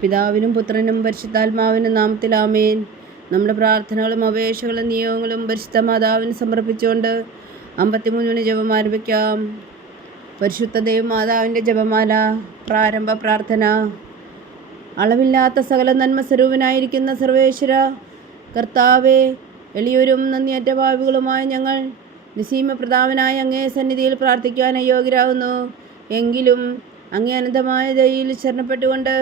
പിതാവിനും പുത്രനും പരിശുദ്ധാത്മാവിനും നാമത്തിൽ ആമേൻ. നമ്മുടെ പ്രാർത്ഥനകളും അപേക്ഷകളും നിയോഗങ്ങളും പരിശുദ്ധ മാതാവിന് സമർപ്പിച്ചുകൊണ്ട് 53 ജപം ആരംഭിക്കാം. പരിശുദ്ധ ദേവമാതാവിൻ്റെ ജപമാല. പ്രാരംഭ പ്രാർത്ഥന. അളവില്ലാത്ത സകല നന്മ സ്വരൂപനായിരിക്കുന്ന സർവേശ്വര കർത്താവേ, എളിയൊരും നന്ദിയറ്റ ഭാവികളുമായ ഞങ്ങൾ നിസീമപ്രതാപനായ അങ്ങേ സന്നിധിയിൽ പ്രാർത്ഥിക്കാൻ അയോഗ്യരാകുന്നു. എങ്കിലും അങ്ങേ അനന്തമായ ദയയിൽ ശരണപ്പെട്ടുകൊണ്ട്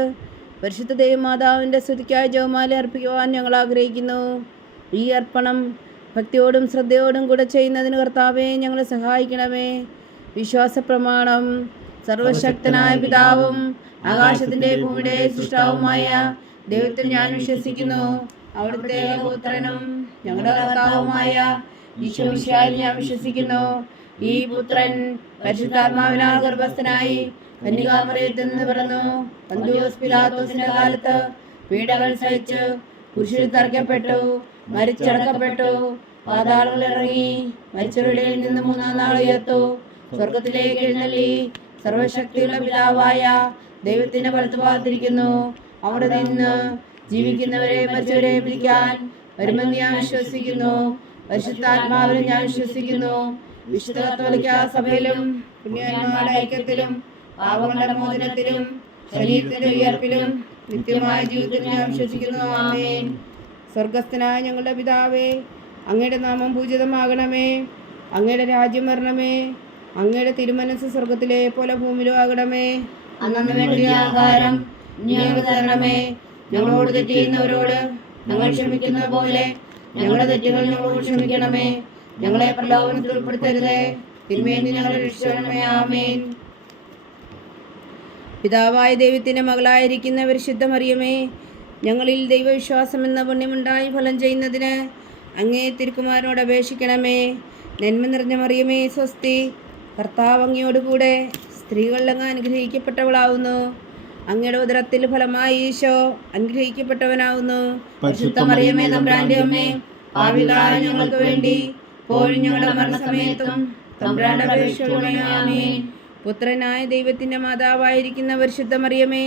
പരിശുദ്ധ ദേവമാതാവിൻ്റെ സ്തുതിക്കായി ജപമാല അർപ്പിക്കുവാൻ ഞങ്ങൾ ആഗ്രഹിക്കുന്നു. ഈ അർപ്പണം ഭക്തിയോടും ശ്രദ്ധയോടും കൂടെ ചെയ്യുന്നതിന് കർത്താവെ ഞങ്ങളെ സഹായിക്കണമേ. വിശ്വാസ പ്രമാണം. സർവശക്തനായ പിതാവും ആകാശത്തിൻ്റെ ഭൂമിയുടെ സൃഷ്ടാവുമായ ദൈവത്തിൽ ഞാൻ വിശ്വസിക്കുന്നു. അവിടുത്തെ പുത്രനും ഞങ്ങളുടെ കർത്താവുമായ ഈശോമിശിഹായിൽ ഞാൻ വിശ്വസിക്കുന്നു. ഈ പുത്രൻ പരിശുദ്ധാത്മാവിനാൽ ഗർഭസ്ഥനായി കന്യകാമറിയത്തിൽ നിന്ന് പിറന്നു. പന്തിയോസ് പിലാത്തോസിന്റെ കാലത്ത് പീഡകൾ സഹിച്ച് കുരിശിൽ തറയ്ക്കപ്പെട്ടു, മരിച്ചടക്കപ്പെട്ടു, പാതാളങ്ങളിൽ ഇറങ്ങി, മരിച്ചവരുടെ നിന്ന് 3-ാം നാൾ ഉയർത്തു, സ്വർഗത്തിലേക്ക് എഴുന്നള്ളി, സർവശക്തിയുള്ള പിതാവായ ദൈവത്തിന്റെ വലത്തുഭാഗത്തിരിക്കുന്നു. അവിടെ നിന്ന് ജീവിക്കുന്നവരെ മരിച്ചവരെ വിളിക്കാൻ വരുമെന്ന് ഞാൻ വിശ്വസിക്കുന്നു. പരിശുദ്ധാത്മാവിലും ഞാൻ വിശ്വസിക്കുന്നു. വിശുദ്ധ കത്തോലിക്ക സഭയിലും പുണ്യവാന്മാരുടെ ഐക്യത്തിലും പാപങ്ങളുടെ മോചനത്തിലും ശരീരത്തിന്റെ ഉയർപ്പിലും നിത്യമായ ജീവിതത്തിൽ ഞാൻ വിശ്വസിക്കുന്നു. ആമേൻ. സ്വർഗസ്ഥനായ ഞങ്ങളുടെ പിതാവേ, അങ്ങയുടെ നാമം പൂജിതമാകണമേ. അങ്ങയുടെ രാജ്യം വരണമേ. അങ്ങയുടെ തിരുമനസ് സ്വർഗത്തിലെ പോലെ ഭൂമിയിലും ആകണമേ. അന്നു വേണ്ടിയ ആഹാരം ഞങ്ങൾക്ക് തരണമേ. ഞങ്ങളോട് തെറ്റ് ചെയ്യുന്നവരോട് ഞങ്ങൾ ക്ഷമിക്കുന്നത് പോലെ ഞങ്ങളുടെ തെറ്റുകൾ ഞങ്ങളോട് ക്ഷമിക്കണമേ. ഞങ്ങളെ പ്രലോഭനത്തിൽ ഉൾപ്പെടുത്തരുതേ, തിന്മയിൽ ഞങ്ങളെ രക്ഷിക്കണമേ. ആമേൻ. പിതാവായ ദൈവത്തിൻ്റെ മകളായിരിക്കുന്ന പരിശുദ്ധ മറിയമേ, ഞങ്ങളിൽ ദൈവവിശ്വാസം എന്ന പുണ്യമുണ്ടായി ഫലം ചെയ്യുന്നതിന് അങ്ങേ തിരുക്കുമാരനോട് അപേക്ഷിക്കണമേ. നന്മ നിറഞ്ഞ മറിയമേ സ്വസ്തി, കർത്താവ് അങ്ങയോടുകൂടെ സ്ത്രീകളിൽ അങ്ങ് അനുഗ്രഹിക്കപ്പെട്ടവളാവുന്നു. അങ്ങയുടെ ഉദരത്തിൽ ഫലമായി ഈശോ അനുഗ്രഹിക്കപ്പെട്ടവനാവുന്നു. പരിശുദ്ധ മറിയമേ തമ്പുരാന്റെ അമ്മേ, പാപികളായ ഞങ്ങൾക്ക് വേണ്ടി ഇപ്പോഴും ഞങ്ങളുടെ മരണസമയത്തും തമ്പുരാന്റെ അപേക്ഷിക്കണമേ. ആമേൻ. പുത്രനായ ദൈവത്തിൻ്റെ മാതാവായിരിക്കുന്ന പരിശുദ്ധ മറിയമേ,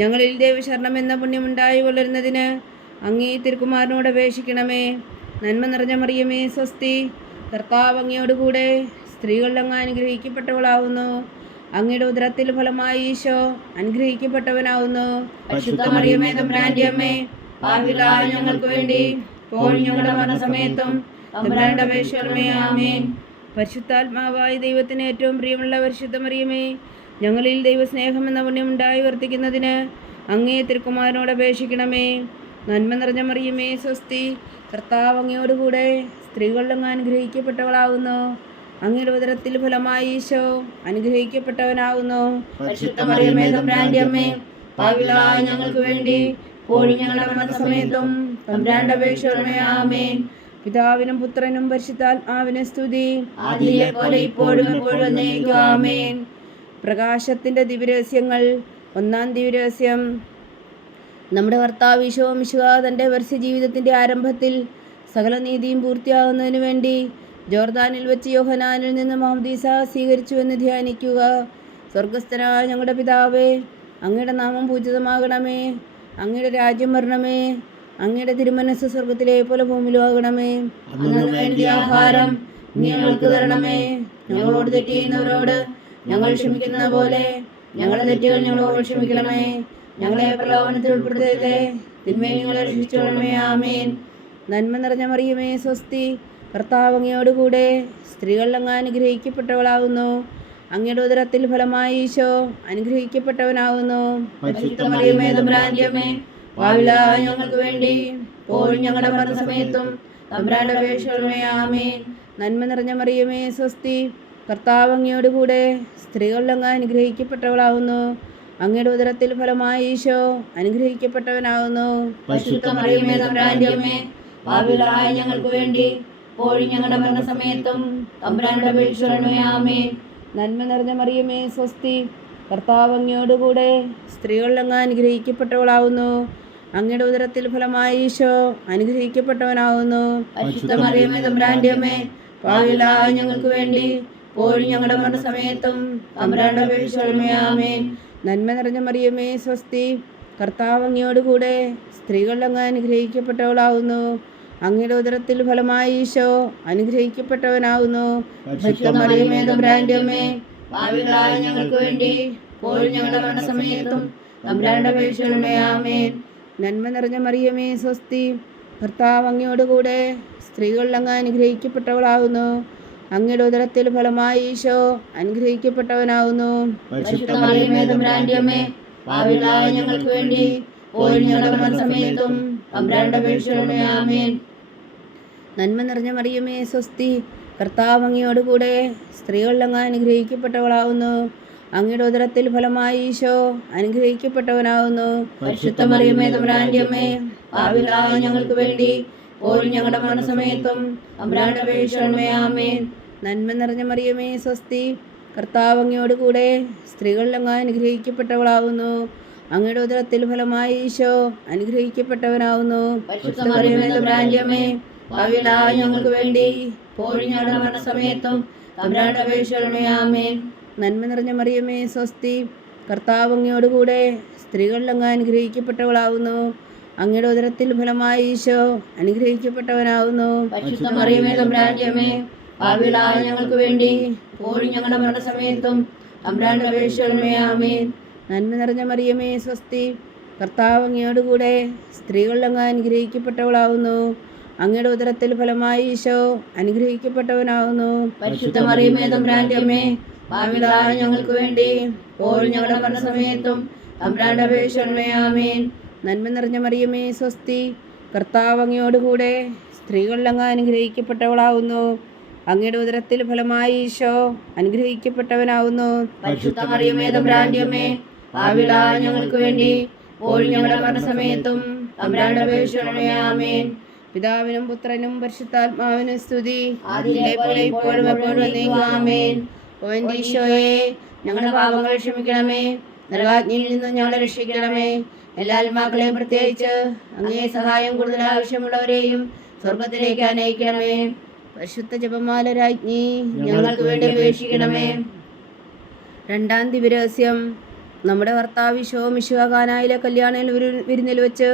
ഞങ്ങളിൽ ദൈവശരണം എന്ന പുണ്യമുണ്ടായി വളരുന്നതിന് അങ്ങേ തിരുക്കുമാരനോട് അപേക്ഷിക്കണമേ. നന്മ നിറഞ്ഞ മറിയമേ സ്വസ്തി, കർത്താവ് അങ്ങയോടുകൂടെ സ്ത്രീകളിൽ അങ്ങ് അനുഗ്രഹിക്കപ്പെട്ടവളാവുന്നു. അങ്ങയുടെ ഉദരത്തിൽ ഫലമായി ഈശോ അനുഗ്രഹിക്കപ്പെട്ടവനാവുന്നു. പരിശുദ്ധ മറിയമേ തമ്പുരാന്റെ അമ്മേ, പാപികളായ ഞങ്ങൾക്ക് വേണ്ടി ഇപ്പോഴും ഞങ്ങളുടെ മരണസമയത്തും തമ്പുരാന്റെ അപേക്ഷിക്കണമേ. ആമേൻ. പരിശുദ്ധാത്മാവായ ദൈവത്തിന് ഏറ്റവും പ്രിയമുള്ള പരിശുദ്ധ മറിയമേ, ഞങ്ങളിൽ ദൈവസ്നേഹം എന്ന പുണ്യമുണ്ടായി വർദ്ധിക്കുന്നതിന് അങ്ങേ തിരുക്കുമാരനോട് അപേക്ഷിക്കണമേ. നന്മ നിറഞ്ഞ മറിയമേ സ്വസ്തി, കർത്താവ് അങ്ങയോടുകൂടെ സ്ത്രീകളിൽ അങ്ങ് അനുഗ്രഹിക്കപ്പെട്ടവളാവുന്നു. അങ്ങയുടെ ഉദരത്തിൽ ഫലമായി ഈശോ അനുഗ്രഹിക്കപ്പെട്ടവനാവുന്നു. പരിശുദ്ധ മറിയമേ തമ്പുരാന്റെ അമ്മേ, പാപികളായ ഞങ്ങൾക്ക് വേണ്ടി ഇപ്പോഴും ഞങ്ങളുടെ മരണസമയത്തും തമ്പുരാന്റെ അപേക്ഷിക്കണമേ. ആമേൻ. പിതാവിനും പുത്രനും പരിശുദ്ധാത്മാവിനും സ്തുതി, ആദിയിലെ പോലെ ഇപ്പോഴും എപ്പോഴും എന്നേക്കും. ആമേൻ. പ്രകാശത്തിൻ്റെ ദിവ്യരഹസ്യങ്ങൾ. 1-ാം ദിവ്യരഹസ്യം. നമ്മുടെ കർത്താവ് ഈശോ മിശിഹാ തൻ്റെ പരസ്യ ജീവിതത്തിൻ്റെ ആരംഭത്തിൽ സകല നീതിയും പൂർത്തിയാകുന്നതിന് വേണ്ടി ജോർദാനിൽ വെച്ച് യോഹന്നാനിൽ നിന്ന് മാമോദീസ സ്വീകരിച്ചുവെന്ന് ധ്യാനിക്കുക. സ്വർഗസ്ഥനായ ഞങ്ങളുടെ പിതാവേ, അങ്ങയുടെ നാമം പൂജിതമാകണമേ. അങ്ങയുടെ രാജ്യം വരണമേ. അങ്ങയുടെ തിരുമനസ് സ്വർഗത്തിലെ പോലെ ഭൂമിയിലും ആകണമേ. അന്നു വേണ്ടിയ ആഹാരം ഞങ്ങൾക്ക് തരണമേ. ഞങ്ങളോട് തെറ്റ് ചെയ്യുന്നവരോട് ഞങ്ങൾ ക്ഷമിക്കുന്ന പോലെ ഞങ്ങളുടെ തെറ്റുകൾ ഞങ്ങളോട് ക്ഷമിക്കണമേ. ഞങ്ങളെ പ്രലോഭനത്തിൽ ഉൾപ്പെടുത്തരുതേ, തിന്മയിൽ ഞങ്ങളെ രക്ഷിച്ചുകൊള്ളണമേ. ആമേൻ. നന്മ നിറഞ്ഞ മറിയമേ സ്വസ്തി, കർത്താവ് അങ്ങയോടുകൂടെ സ്ത്രീകളിൽ അങ്ങ് അനുഗ്രഹിക്കപ്പെട്ടവളാകുന്നു. അങ്ങയുടെ ഉദരത്തിൽ ഫലമായി ഈശോ അനുഗ്രഹിക്കപ്പെട്ടവനാകുന്നു. പരിശുദ്ധ മറിയമേ തമ്പുരാന്റെ അമ്മേ, പാപികളായ ഞങ്ങൾക്ക് വേണ്ടി ഇപ്പോഴും ഞങ്ങളുടെ മരണസമയത്തും തമ്പുരാന്റെ അപേക്ഷിക്കണമേ. ആമേൻ. നന്മ നിറഞ്ഞ മറിയമേ സ്വസ്തി, കർത്താവ് അങ്ങയോടുകൂടെ സ്ത്രീകളിൽ അങ്ങ് അനുഗ്രഹിക്കപ്പെട്ടവളാകുന്നു. അങ്ങയുടെ ഉദരത്തിൽ ഫലമായി ഈശോ അനുഗ്രഹിക്കപ്പെട്ടവനാകുന്നു. പരിശുദ്ധ മറിയമേ തമ്പുരാന്റെ അമ്മേ, പാപികളായ ഞങ്ങൾക്ക് വേണ്ടി ഇപ്പോഴും ഞങ്ങളുടെ മരണസമയത്തും തമ്പുരാന്റെ അപേക്ഷിക്കണമേ. ആമേൻ. നന്മ നിറഞ്ഞ മറിയമേ സ്വസ്തി, കർത്താവ് അങ്ങയോടുകൂടെ സ്ത്രീകളിൽ അങ്ങ് അനുഗ്രഹിക്കപ്പെട്ടവളാകുന്നു. അങ്ങയുടെ ഉദരത്തിൽ ഫലമായി ഈശോ അനുഗ്രഹിക്കപ്പെട്ടവനാകുന്നു. പരിശുദ്ധ മറിയമേ തമ്പുരാന്റെ അമ്മേ, പാപികളായ ഞങ്ങൾക്ക് വേണ്ടി ഇപ്പോഴും ഞങ്ങളുടെ മരണസമയത്തും തമ്പുരാന്റെ അപേക്ഷിക്കണമേ. ആമേൻ. നന്മ നിറഞ്ഞ മറിയമേ സ്വസ്തി, കർത്താവ് അങ്ങയോടുകൂടെ സ്ത്രീകൾ അങ്ങ് അനുഗ്രഹിക്കപ്പെട്ടവളാവുന്നു. അങ്ങയുടെ ഉദരത്തിൽ ഫലമായി ഈശോ അനുഗ്രഹിക്കപ്പെട്ടവനാവുന്നു. പരിശുദ്ധ മറിയമേ തമ്പുരാന്റെ അമ്മേ, പാപികളായ ഞങ്ങൾക്ക് വേണ്ടി ഇപ്പോഴും ഞങ്ങളുടെ മരണസമയത്തും തമ്പുരാന്റെ അപേക്ഷകളുടെ ആമേൻ. നന്മ നിറഞ്ഞ മറിയമേ സ്വസ്തി, കർത്താവ് അങ്ങയോടുകൂടെ സ്ത്രീകൾ അങ്ങ് അനുഗ്രഹിക്കപ്പെട്ടവളാവുന്നു. അങ്ങയുടെ ഉദരത്തിൽ ഫലമായി ഈശോ അനുഗ്രഹിക്കപ്പെട്ടവനാവുന്നു. പരിശുദ്ധ മറിയമേ തമ്പുരാന്റെ അമ്മേ, പാപികളായ ഞങ്ങൾക്ക് വേണ്ടി ഇപ്പോഴും ഞങ്ങളുടെ മരണസമയത്തും തമ്പുരാന്റെ അപേക്ഷകളുടെ ആമേൻ. നന്മ നിറഞ്ഞ മറിയമേ സ്വസ്തി, കർത്താവ് അങ്ങയോടുകൂടെ സ്ത്രീകൾ അങ്ങ് അനുഗ്രഹിക്കപ്പെട്ടവളാവുന്നു. അങ്ങയുടെ ഉദരത്തിൽ ഫലമായി ഈശോ അനുഗ്രഹിക്കപ്പെട്ടവനാവുന്നു. പരിശുദ്ധ മറിയമേ തമ്പുരാന്റെ അമ്മേ, പാപികളായ ഞങ്ങൾക്ക് വേണ്ടി ഇപ്പോഴും ഞങ്ങളുടെ മരണസമയത്തും തമ്പുരാന്റെ അപേക്ഷകളുടെ ആമേൻ. നന്മ നിറഞ്ഞ മറിയമേ സ്വസ്തി, കർത്താവ് അങ്ങയോടുകൂടെ സ്ത്രീകൾ അങ്ങ് അനുഗ്രഹിക്കപ്പെട്ടവളാവുന്നു. അങ്ങയുടെ ഉദരത്തിൽ ഫലമായി ഈശോ അനുഗ്രഹിക്കപ്പെട്ടവനാവുന്നു. പരിശുദ്ധ മറിയമേ തമ്പുരാന്റെ അമ്മേ, പാപികളായ ഞങ്ങൾക്ക് വേണ്ടി ഇപ്പോഴും ഞങ്ങളുടെ മരണസമയത്തും തമ്പുരാന്റെ അപേക്ഷകളുടെ ആമേൻ. നന്മ നിറഞ്ഞ മറിയമേ സ്വസ്തി, കർത്താവ് അങ്ങയോടുകൂടെ സ്ത്രീകൾ അങ്ങ് അനുഗ്രഹിക്കപ്പെട്ടവളാവുന്നു. അങ്ങയുടെ ഉദരത്തിൽ ഫലമായി ഈശോ അനുഗ്രഹിക്കപ്പെട്ടവനാവുന്നു. പരിശുദ്ധ മറിയമേ തമ്പുരാന്റെ അമ്മേ, പാപികളായ ഞങ്ങൾക്ക് വേണ്ടി ഇപ്പോഴും ഞങ്ങളുടെ മരണസമയത്തും തമ്പുരാന്റെ അപേക്ഷകളുടെ ആമേൻ. നന്മ നിറഞ്ഞ മറിയമേ സ്വസ്തി, കർത്താവ് അങ്ങയോടുകൂടെ സ്ത്രീകൾ അങ്ങ് അനുഗ്രഹിക്കപ്പെട്ടവളാവുന്നു. അങ്ങയുടെ ഉദരത്തിൽ ഫലമായി ഈശോ അനുഗ്രഹിക്കപ്പെട്ടവനാവുന്നു. പരിശുദ്ധ മറിയമേ തമ്പുരാന്റെ അമ്മേ, പാപികളായ ഞങ്ങൾക്ക് വേണ്ടി ഇപ്പോഴും ഞങ്ങളുടെ മരണസമയത്തും തമ്പുരാന്റെ അപേക്ഷകളുടെ ആമേൻ. നന്മ നിറഞ്ഞ മറിയമേ സ്വസ്തി, കർത്താവ് അങ്ങയോടുകൂടെ സ്ത്രീകൾ അങ്ങ് അനുഗ്രഹിക്കപ്പെട്ടവളാവുന്നു. അങ്ങയുടെ ഉദരത്തിൽ ഫലമായി ഈശോ അനുഗ്രഹിക്കപ്പെട്ടവനാവുന്നു. പരിശുദ്ധ മറിയമേ തമ്പുരാന്റെ അമ്മേ, പാപികളായ ഞങ്ങൾക്ക് വേണ്ടി ഇപ്പോഴും ഞങ്ങളുടെ മരണസമയത്തും തമ്പുരാന്റെ അപേക്ഷകളുടെ ആമേൻ. പിതാവിനും പുത്രനും പരിശുദ്ധാത്മാവിനും സ്തുതി, ആദിയിലെ പോലെ ഇപ്പോഴും എപ്പോഴും എന്നേക്കും ആമേൻ. ഓ എൻ്റെ ഈശോയെ, ഞങ്ങളുടെ പാപങ്ങൾ ക്ഷമിക്കണമേ, നരകാഗ്നിയിൽ നിന്ന് ഞങ്ങളെ രക്ഷിക്കണമേ. എല്ലാ ആത്മാക്കളെയും പ്രത്യേകിച്ച് അങ്ങേ സഹായം കൂടുതൽ ആവശ്യമുള്ളവരെയും സ്വർഗത്തിലേക്ക് അനയിക്കണമേ. പരിശുദ്ധ ജപമാല രാജ്ഞി ഞങ്ങൾക്ക് വേണ്ടി അപേക്ഷിക്കണമേ. രണ്ടാം ദിവ്യരഹസ്യം. നമ്മുടെ കർത്താവ് ഈശോ മിശിഹ കാനായിലെ കല്യാണ വിരുന്നിൽ വെച്ച്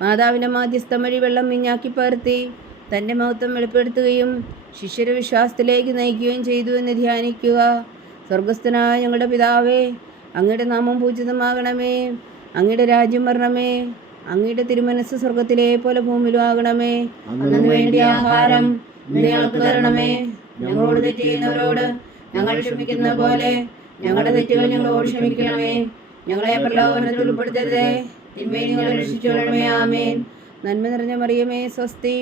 മാതാവിൻ്റെ മാധ്യസ്ഥം വഴി വെള്ളം വീഞ്ഞാക്കി പകർത്തി തൻ്റെ മഹത്വം വെളിപ്പെടുത്തുകയും ശിഷ്യരെ വിശ്വാസത്തിലേക്ക് നയിക്കുകയും ചെയ്തു എന്ന് ധ്യാനിക്കുക. സ്വർഗസ്ഥനായ ഞങ്ങളുടെ പിതാവേ, അങ്ങയുടെ നാമം പൂജിതമാകണമേ. അങ്ങയുടെ രാജ്യം വരണമേ. അങ്ങയുടെ തിരുമനസ് സ്വർഗത്തിലെ പോലെ ഭൂമിയിലും ആകണമേ. അന്നു വേണ്ടിയ ആഹാരം ഇന്ന് ഞങ്ങൾക്ക് തരണമേ. ഞങ്ങളോട് തെറ്റ് ചെയ്യുന്നവരോട് ഞങ്ങൾ ക്ഷമിക്കുന്ന പോലെ ഞങ്ങളുടെ തെറ്റുകൾ ഞങ്ങളോട് ക്ഷമിക്കണമേ. ഞങ്ങളെ പ്രലോഭനത്തിൽ ഉൾപ്പെടുത്തരുതേ, തിന്മയിൽ ഞങ്ങളെ രക്ഷിച്ചുകൊള്ളണമേ. ആമേൻ. നന്മ നിറഞ്ഞ മറിയമേ സ്വസ്തി,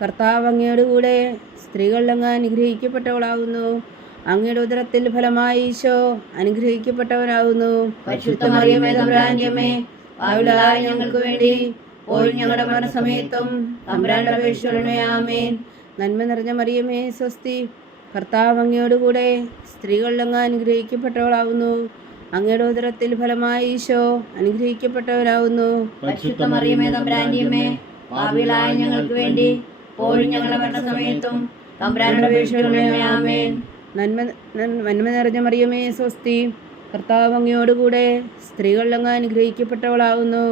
കർത്താവ് അങ്ങയോടുകൂടെ സ്ത്രീകൾ അങ്ങ് അനുഗ്രഹിക്കപ്പെട്ടവളാകുന്നു. അങ്ങയുടെ ഉദരത്തിൽ ഫലമായി ഈശോ അനുഗ്രഹിക്കപ്പെട്ടവനാകുന്നു. പരിശുദ്ധ മറിയമേ തമ്പുരാന്റെ അമ്മേ, പാപികളായ ഞങ്ങൾക്ക് വേണ്ടി ഇപ്പോഴും ഞങ്ങളുടെ മരണസമയത്തും തമ്പുരാന്റെ അപേക്ഷകളുടെ ആമേൻ. നന്മ നിറഞ്ഞ മറിയമേ സ്വസ്തി, കർത്താവ് അങ്ങയോടുകൂടെ സ്ത്രീകൾ അങ്ങ് അനുഗ്രഹിക്കപ്പെട്ടവളാകുന്നു. അങ്ങയുടെ ഉദരത്തിൽ ഫലമായി ഈശോ അനുഗ്രഹിക്കപ്പെട്ടവനാകുന്നു. പരിശുദ്ധ മറിയമേ തമ്പുരാന്റെ അമ്മേ, പാപികളായ ഞങ്ങൾക്ക് വേണ്ടി ഇപ്പോഴും ഞങ്ങളുടെ മരണസമയത്തും തമ്പുരാന്റെ അപേക്ഷകളുടെ ആമേൻ. നന്മ നിറഞ്ഞ മറിയമേ സ്വസ്തി, കർത്താവ് അങ്ങയോടുകൂടെ സ്ത്രീകൾ അങ്ങ് അനുഗ്രഹിക്കപ്പെട്ടവളാകുന്നു.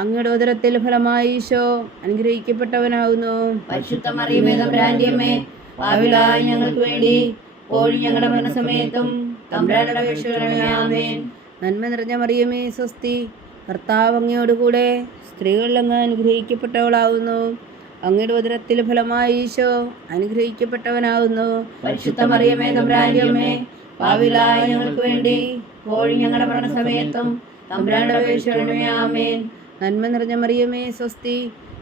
അങ്ങയുടെ ഉദരത്തിൽ ഫലമായി ഈശോ അനുഗ്രഹിക്കപ്പെട്ടവനാകുന്നു. പരിശുദ്ധ മറിയമേ തമ്പുരാന്റെ അമ്മേ, പാപികളായ ഞങ്ങൾക്ക് വേണ്ടി ഇപ്പോഴും ഞങ്ങളുടെ മരണസമയത്തും തമ്പുരാന്റെ അപേക്ഷകളുടെ ആമേൻ. നന്മ നിറഞ്ഞ മറിയമേ സ്വസ്തി, കർത്താവ് അങ്ങയോടുകൂടെ സ്ത്രീകൾ അങ്ങ് അനുഗ്രഹിക്കപ്പെട്ടവളാകുന്നു. അങ്ങയുടെ ഉദരത്തിൽ ഫലമായി ഈശോ അനുഗ്രഹിക്കപ്പെട്ടവനാകുന്നു. പരിശുദ്ധ മറിയമേ തമ്പുരാന്റെ അമ്മേ, പാപികളായ ഞങ്ങൾക്ക് വേണ്ടി ഇപ്പോഴും ഞങ്ങളുടെ മരണസമയത്തും തമ്പുരാന്റെ അപേക്ഷകളുടെ ആമേൻ. നന്മ നിറഞ്ഞ മറിയമേ സ്വസ്തി,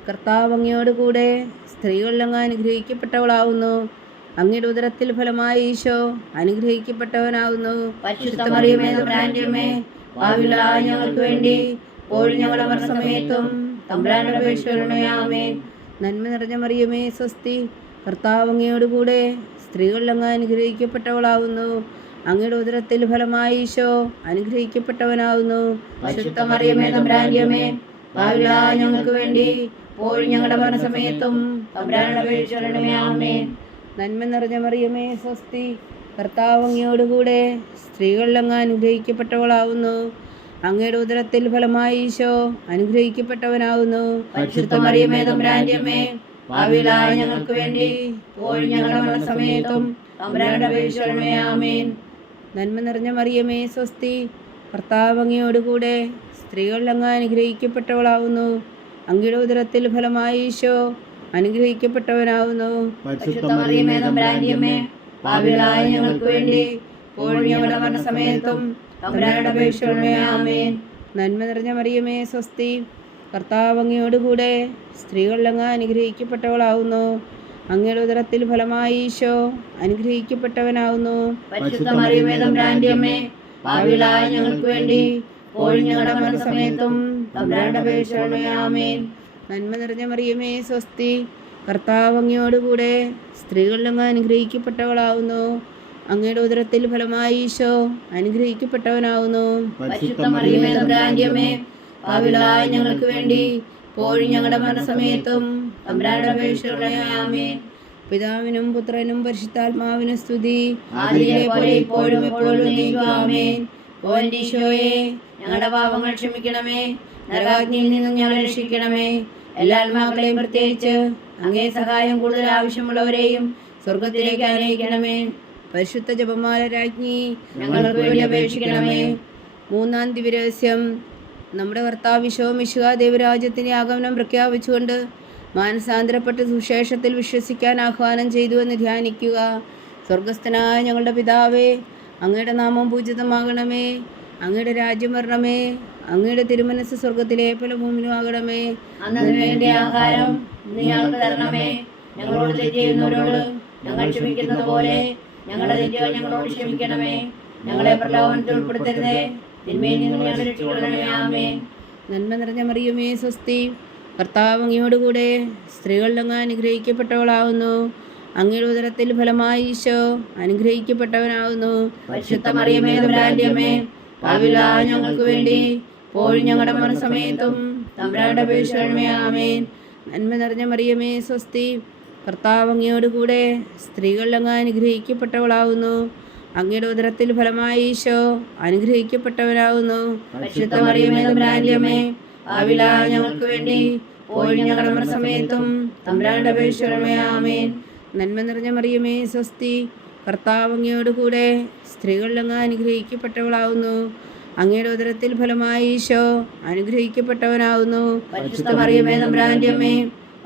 കർത്താവ് അങ്ങയോടുകൂടെ സ്ത്രീകൾ അങ്ങ് അനുഗ്രഹിക്കപ്പെട്ടവളാകുന്നു. അങ്ങയുടെ ഉദരത്തിൽ ഫലമായി ഈശോ അനുഗ്രഹിക്കപ്പെട്ടവനാകുന്നു. പരിശുദ്ധ മറിയമേ തമ്പുരാന്റെ അമ്മേ, പാപികളായ ഞങ്ങൾക്ക് വേണ്ടി ഇപ്പോഴും ഞങ്ങളുടെ മരണസമയത്തും തമ്പുരാന്റെ അപേക്ഷകളുടെ ആമേൻ. നന്മ നിറഞ്ഞ മറിയമേ സ്വസ്തി, കർത്താവ് അങ്ങയോടുകൂടെ സ്ത്രീകൾ അങ്ങ് അനുഗ്രഹിക്കപ്പെട്ടവളാകുന്നു. അങ്ങയുടെ ഉദരത്തിൽ ഫലമായി ഈശോ അനുഗ്രഹിക്കപ്പെട്ടവനാകുന്നു. പരിശുദ്ധ മറിയമേ തമ്പുരാന്റെ അമ്മേ, പാപികളായ ഞങ്ങൾക്ക് വേണ്ടി ഇപ്പോഴും ഞങ്ങളുടെ മരണസമയത്തും തമ്പുരാന്റെ അപേക്ഷകളുടെ ആമേൻ. നന്മ നിറഞ്ഞ മറിയമേ സ്വസ്തി, കർത്താവ് അങ്ങയോടുകൂടെ സ്ത്രീകൾ അങ്ങ് അനുഗ്രഹിക്കപ്പെട്ടവളാകുന്നു. അങ്ങയുടെ ഉദരത്തിൽ ഫലമായി ഈശോ അനുഗ്രഹിക്കപ്പെട്ടവനാവുന്നു. പരിശുദ്ധ മറിയമേ തമ്പുരാന്റെ അമ്മേ, പാപികളായ ഞങ്ങൾക്ക് വേണ്ടി ഇപ്പോഴും ഞങ്ങളുടെ മരണസമയത്തും തമ്പുരാനോട് അപേക്ഷിക്കണമേ. ആമേൻ. നന്മ നിറഞ്ഞ മറിയമേ സ്വസ്തി, കർത്താവ് അങ്ങയോടുകൂടെ സ്ത്രീകളിൽ അങ്ങ് അനുഗ്രഹിക്കപ്പെട്ടവളാവുന്നു. അങ്ങയുടെ ഉദരത്തിൽ ഫലമായി ഈശോ അനുഗ്രഹിക്കപ്പെട്ടവനാവുന്നു. പരിശുദ്ധ മറിയമേ തമ്പുരാന്റെ അമ്മേ, പാപികളായ ഞങ്ങൾക്ക് വേണ്ടി ഇപ്പോഴും ഞങ്ങളുടെ മരണസമയത്തും തമ്പുരാനോട് അപേക്ഷിക്കണമേ. ആമേൻ. നന്മ നിറഞ്ഞ മറിയമേ സ്വസ്തി, കർത്താവ് അങ്ങയോടുകൂടെ സ്ത്രീകളിൽ അങ്ങ് അനുഗ്രഹിക്കപ്പെട്ടവളാവുന്നു. അങ്ങയുടെ ഉദരത്തിൽ ഫലമായി ഈശോ അനുഗ്രഹിക്കപ്പെട്ടവനാവുന്നു. പരിശുദ്ധ മറിയമേ തമ്പുരാന്റെ അമ്മേ, പാപികളായ ഞങ്ങൾക്ക് വേണ്ടി ഇപ്പോഴും ഞങ്ങളുടെ മരണസമയത്തും തമ്പുരാനോട് അപേക്ഷിക്കണമേ. ആമേൻ. നന്മ നിറഞ്ഞ മറിയമേ സ്വസ്തി, കർത്താവ് അങ്ങയോടുകൂടെ സ്ത്രീകളിൽ അങ്ങ് അനുഗ്രഹിക്കപ്പെട്ടവളാവുന്നു. അങ്ങയുടെ ഉദരത്തിൽ ഫലമായി ഈശോ അനുഗ്രഹിക്കപ്പെട്ടവനാവുന്നു. പരിശുദ്ധ മറിയമേ തമ്പുരാന്റെ അമ്മേ, പാപികളായ ഞങ്ങൾക്ക് വേണ്ടി ഇപ്പോഴും ഞങ്ങളുടെ മരണസമയത്തും തമ്പുരാനോട് അപേക്ഷിക്കണമേ. ആമേൻ. പിതാവിനും പുത്രനും പരിശുദ്ധാത്മാവിനും സ്തുതി. ആദിയിലെ പോലെ ഇപ്പോഴും എപ്പോഴും എന്നേക്കും. ആമേൻ. ഓ എൻ്റെ ഈശോയെ, ഞങ്ങളുടെ പാപങ്ങൾ ക്ഷമിക്കണമേ, നരകാഗ്നിയിൽ നിന്നും ഞങ്ങളെ രക്ഷിക്കണമേ. എല്ലാ ആത്മാക്കളെയും, പ്രത്യേകിച്ച് അങ്ങേ സഹായം കൂടുതൽ ആവശ്യമുള്ളവരെയും സ്വർഗത്തിലേക്ക് ആനയിക്കണമേ. പരിശുദ്ധ ജപമാല രാജ്ഞി, ഞങ്ങൾക്ക് വേണ്ടി അപേക്ഷിക്കണമേ. മൂന്നാം ദിവ്യരഹസ്യം, നമ്മുടെ കർത്താവ് ഈശോ മിശിഹാ ദൈവരാജ്യത്തിൻ്റെ ആഗമനം പ്രഖ്യാപിച്ചുകൊണ്ട് മാനസാന്തരപ്പെട്ട് സുവിശേഷത്തിൽ വിശ്വസിക്കാൻ ആഹ്വാനം ചെയ്തു എന്ന് ധ്യാനിക്കുക. സ്വർഗസ്ഥനായ ഞങ്ങളുടെ പിതാവേ, അങ്ങയുടെ നാമം പൂജിതമാകണമേ. അങ്ങയുടെ രാജ്യം വരണമേ. അങ്ങയുടെ തിരുമനസ് സ്വർഗത്തിലെ പോലെ ഭൂമിയിലും ആകണമേ. അന്നു വേണ്ട ആഹാരം ഇന്ന് ഞങ്ങൾക്ക് തരണമേ. ഞങ്ങളോട് തെറ്റ് ചെയ്യുന്നവരോട് ഞങ്ങൾ ക്ഷമിക്കുന്നത് പോലെ ഞങ്ങളുടെ തെറ്റുകൾ ഞങ്ങളോട് ക്ഷമിക്കണമേ. ഞങ്ങളെ പ്രലോഭനത്തിൽ ഉൾപ്പെടുത്തരുതേ, തിന്മയിൽ നിന്ന് ഞങ്ങളെ രക്ഷിക്കണമേ. ആമേൻ. നന്മ നിറഞ്ഞ മറിയമേ സ്വസ്തി, കർത്താവ് അങ്ങയോടുകൂടെ സ്ത്രീകളിൽ അങ്ങ് അനുഗ്രഹിക്കപ്പെട്ടവളാവുന്നു. അങ്ങയുടെ ഉദരത്തിൽ ഫലമായി ഈശോ അനുഗ്രഹിക്കപ്പെട്ടവനാവുന്നു. പരിശുദ്ധ മറിയമേ തമ്പുരാന്റെ അമ്മേ, പാപികളായ ഞങ്ങൾക്ക് വേണ്ടി ഇപ്പോഴും ഞങ്ങളുടെ മരണസമയത്തും തമ്പുരാനോട് അപേക്ഷിക്കണമേ. ആമേൻ. നന്മ നിറഞ്ഞ മറിയമേ സ്വസ്തി, കർത്താവ് അങ്ങയോടുകൂടെ സ്ത്രീകളിൽ അങ്ങ് അനുഗ്രഹിക്കപ്പെട്ടവളാവുന്നു. അങ്ങയുടെ ഉദരത്തിൽ ഫലമായി ഈശോ അനുഗ്രഹിക്കപ്പെട്ടവനാവുന്നു. പരിശുദ്ധ മറിയമേ തമ്പുരാന്റെ അമ്മേ, പാപികളായ ഞങ്ങൾക്ക് വേണ്ടി ഇപ്പോഴും ഞങ്ങളുടെ മരണസമയത്തും തമ്പുരാനോട് അപേക്ഷിക്കണമേ. ആമേൻ. നന്മ നിറഞ്ഞ മറിയമേ സ്വസ്തി, കർത്താവ് അങ്ങയോടുകൂടെ സ്ത്രീകളിൽ അങ്ങ് അനുഗ്രഹിക്കപ്പെട്ടവളാവുന്നു. അങ്ങയുടെ ഉദരത്തിൽ ഫലമായി ഈശോ അനുഗ്രഹിക്കപ്പെട്ടവനാവുന്നു. പരിശുദ്ധ മറിയമേ തമ്പുരാന്റെ അമ്മേ,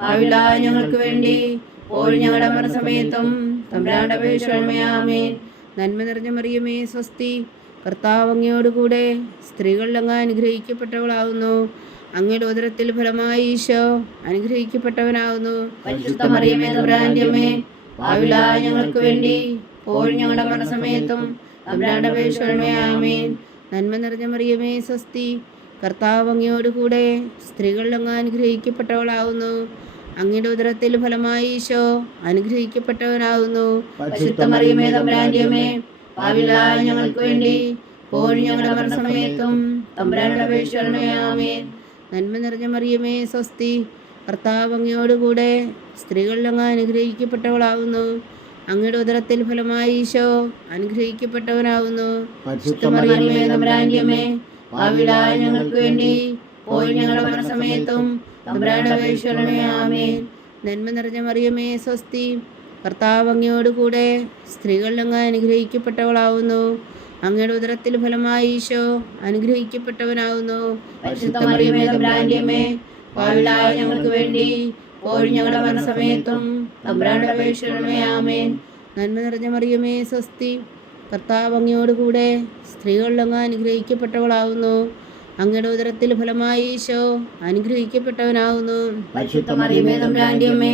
പാപികളായ ഞങ്ങൾക്ക് വേണ്ടി ഇപ്പോഴും ഞങ്ങളുടെ മരണസമയത്തും തമ്പുരാനോട് അപേക്ഷിക്കണമേ. ആമേൻ. നന്മ നിറഞ്ഞ മറിയമേ സ്വസ്തി, കർത്താവ് അങ്ങയോടുകൂടെ സ്ത്രീകളിൽ അങ്ങ് അനുഗ്രഹിക്കപ്പെട്ടവളാവുന്നു. അങ്ങയുടെ ഉദരത്തിൽ ഫലമായി ഈശോ അനുഗ്രഹിക്കപ്പെട്ടവനാവുന്നു. പരിശുദ്ധ മറിയമേ തമ്പുരാന്റെ അമ്മേ, പാപികളായ ഞങ്ങൾക്ക് വേണ്ടി ഇപ്പോഴും ഞങ്ങളുടെ മരണസമയത്തും തമ്പുരാനോട് അപേക്ഷിക്കണമേ. ആമേൻ. നന്മ നിറഞ്ഞ മറിയമേ സ്വസ്തി, കർത്താവ് അങ്ങയോടുകൂടെ സ്ത്രീകളിൽ അങ്ങ് അനുഗ്രഹിക്കപ്പെട്ടവളാവുന്നു. അങ്ങയുടെ ഉദരത്തിൽ ഫലമായി ഈശോ അനുഗ്രഹിക്കപ്പെട്ടവനാവുന്നു. പരിശുദ്ധ മറിയമേ തമ്പുരാന്റെ അമ്മേ, പാപികളായ ഞങ്ങൾക്ക് വേണ്ടി ഇപ്പോഴും ഞങ്ങളുടെ മരണസമയത്തും തമ്പുരാനോട് അപേക്ഷിക്കണമേ. ആമേൻ. നന്മ നിറഞ്ഞ മറിയമേ സ്വസ്തി, കർത്താവ് അങ്ങയോടുകൂടെ സ്ത്രീകളിൽ അങ്ങ് അനുഗ്രഹിക്കപ്പെട്ടവളാവുന്നു. അങ്ങയുടെ ഉദരത്തിൽ ഫലമായി ഈശോ അനുഗ്രഹിക്കപ്പെട്ടവനാവുന്നു. പരിശുദ്ധ മറിയമേ തമ്പുരാന്റെ അമ്മേ, പാപികളായ ഞങ്ങൾക്ക് വേണ്ടി ഇപ്പോഴും ഞങ്ങളുടെ മരണസമയത്തും തമ്പുരാനോട് അപേക്ഷിക്കണമേ. ആമേൻ. നന്മ നിറഞ്ഞ മറിയമേ സ്വസ്തി, കർത്താവ് അങ്ങയോടുകൂടെ സ്ത്രീകളിൽ അങ്ങ് അനുഗ്രഹിക്കപ്പെട്ടവളാവുന്നു. അങ്ങയുടെ ഉദരത്തിൽ ഫലമായി ഈശോ അനുഗ്രഹിക്കപ്പെട്ടവനാവുന്നു. പരിശുദ്ധ മറിയമേ തമ്പുരാന്റെ അമ്മേ, പാപികളായ ഞങ്ങൾക്ക് വേണ്ടി ഇപ്പോഴും ഞങ്ങളുടെ മരണസമയത്തും തമ്പുരാനോട് അപേക്ഷിക്കണമേ. ആമേൻ. നന്മ നിറഞ്ഞ മറിയമേ സ്വസ്തി, കർത്താവ് അങ്ങയോടുകൂടെ സ്ത്രീകളിൽ അങ്ങ് അനുഗ്രഹിക്കപ്പെട്ടവളാവുന്നു. അങ്ങയുടെ ഉദരത്തിൽ ഫലമായി ഈശോ അനുഗ്രഹിക്കപ്പെട്ടവനാവുന്നു. പരിശുദ്ധ മറിയമേ തമ്പുരാന്റെ അമ്മേ,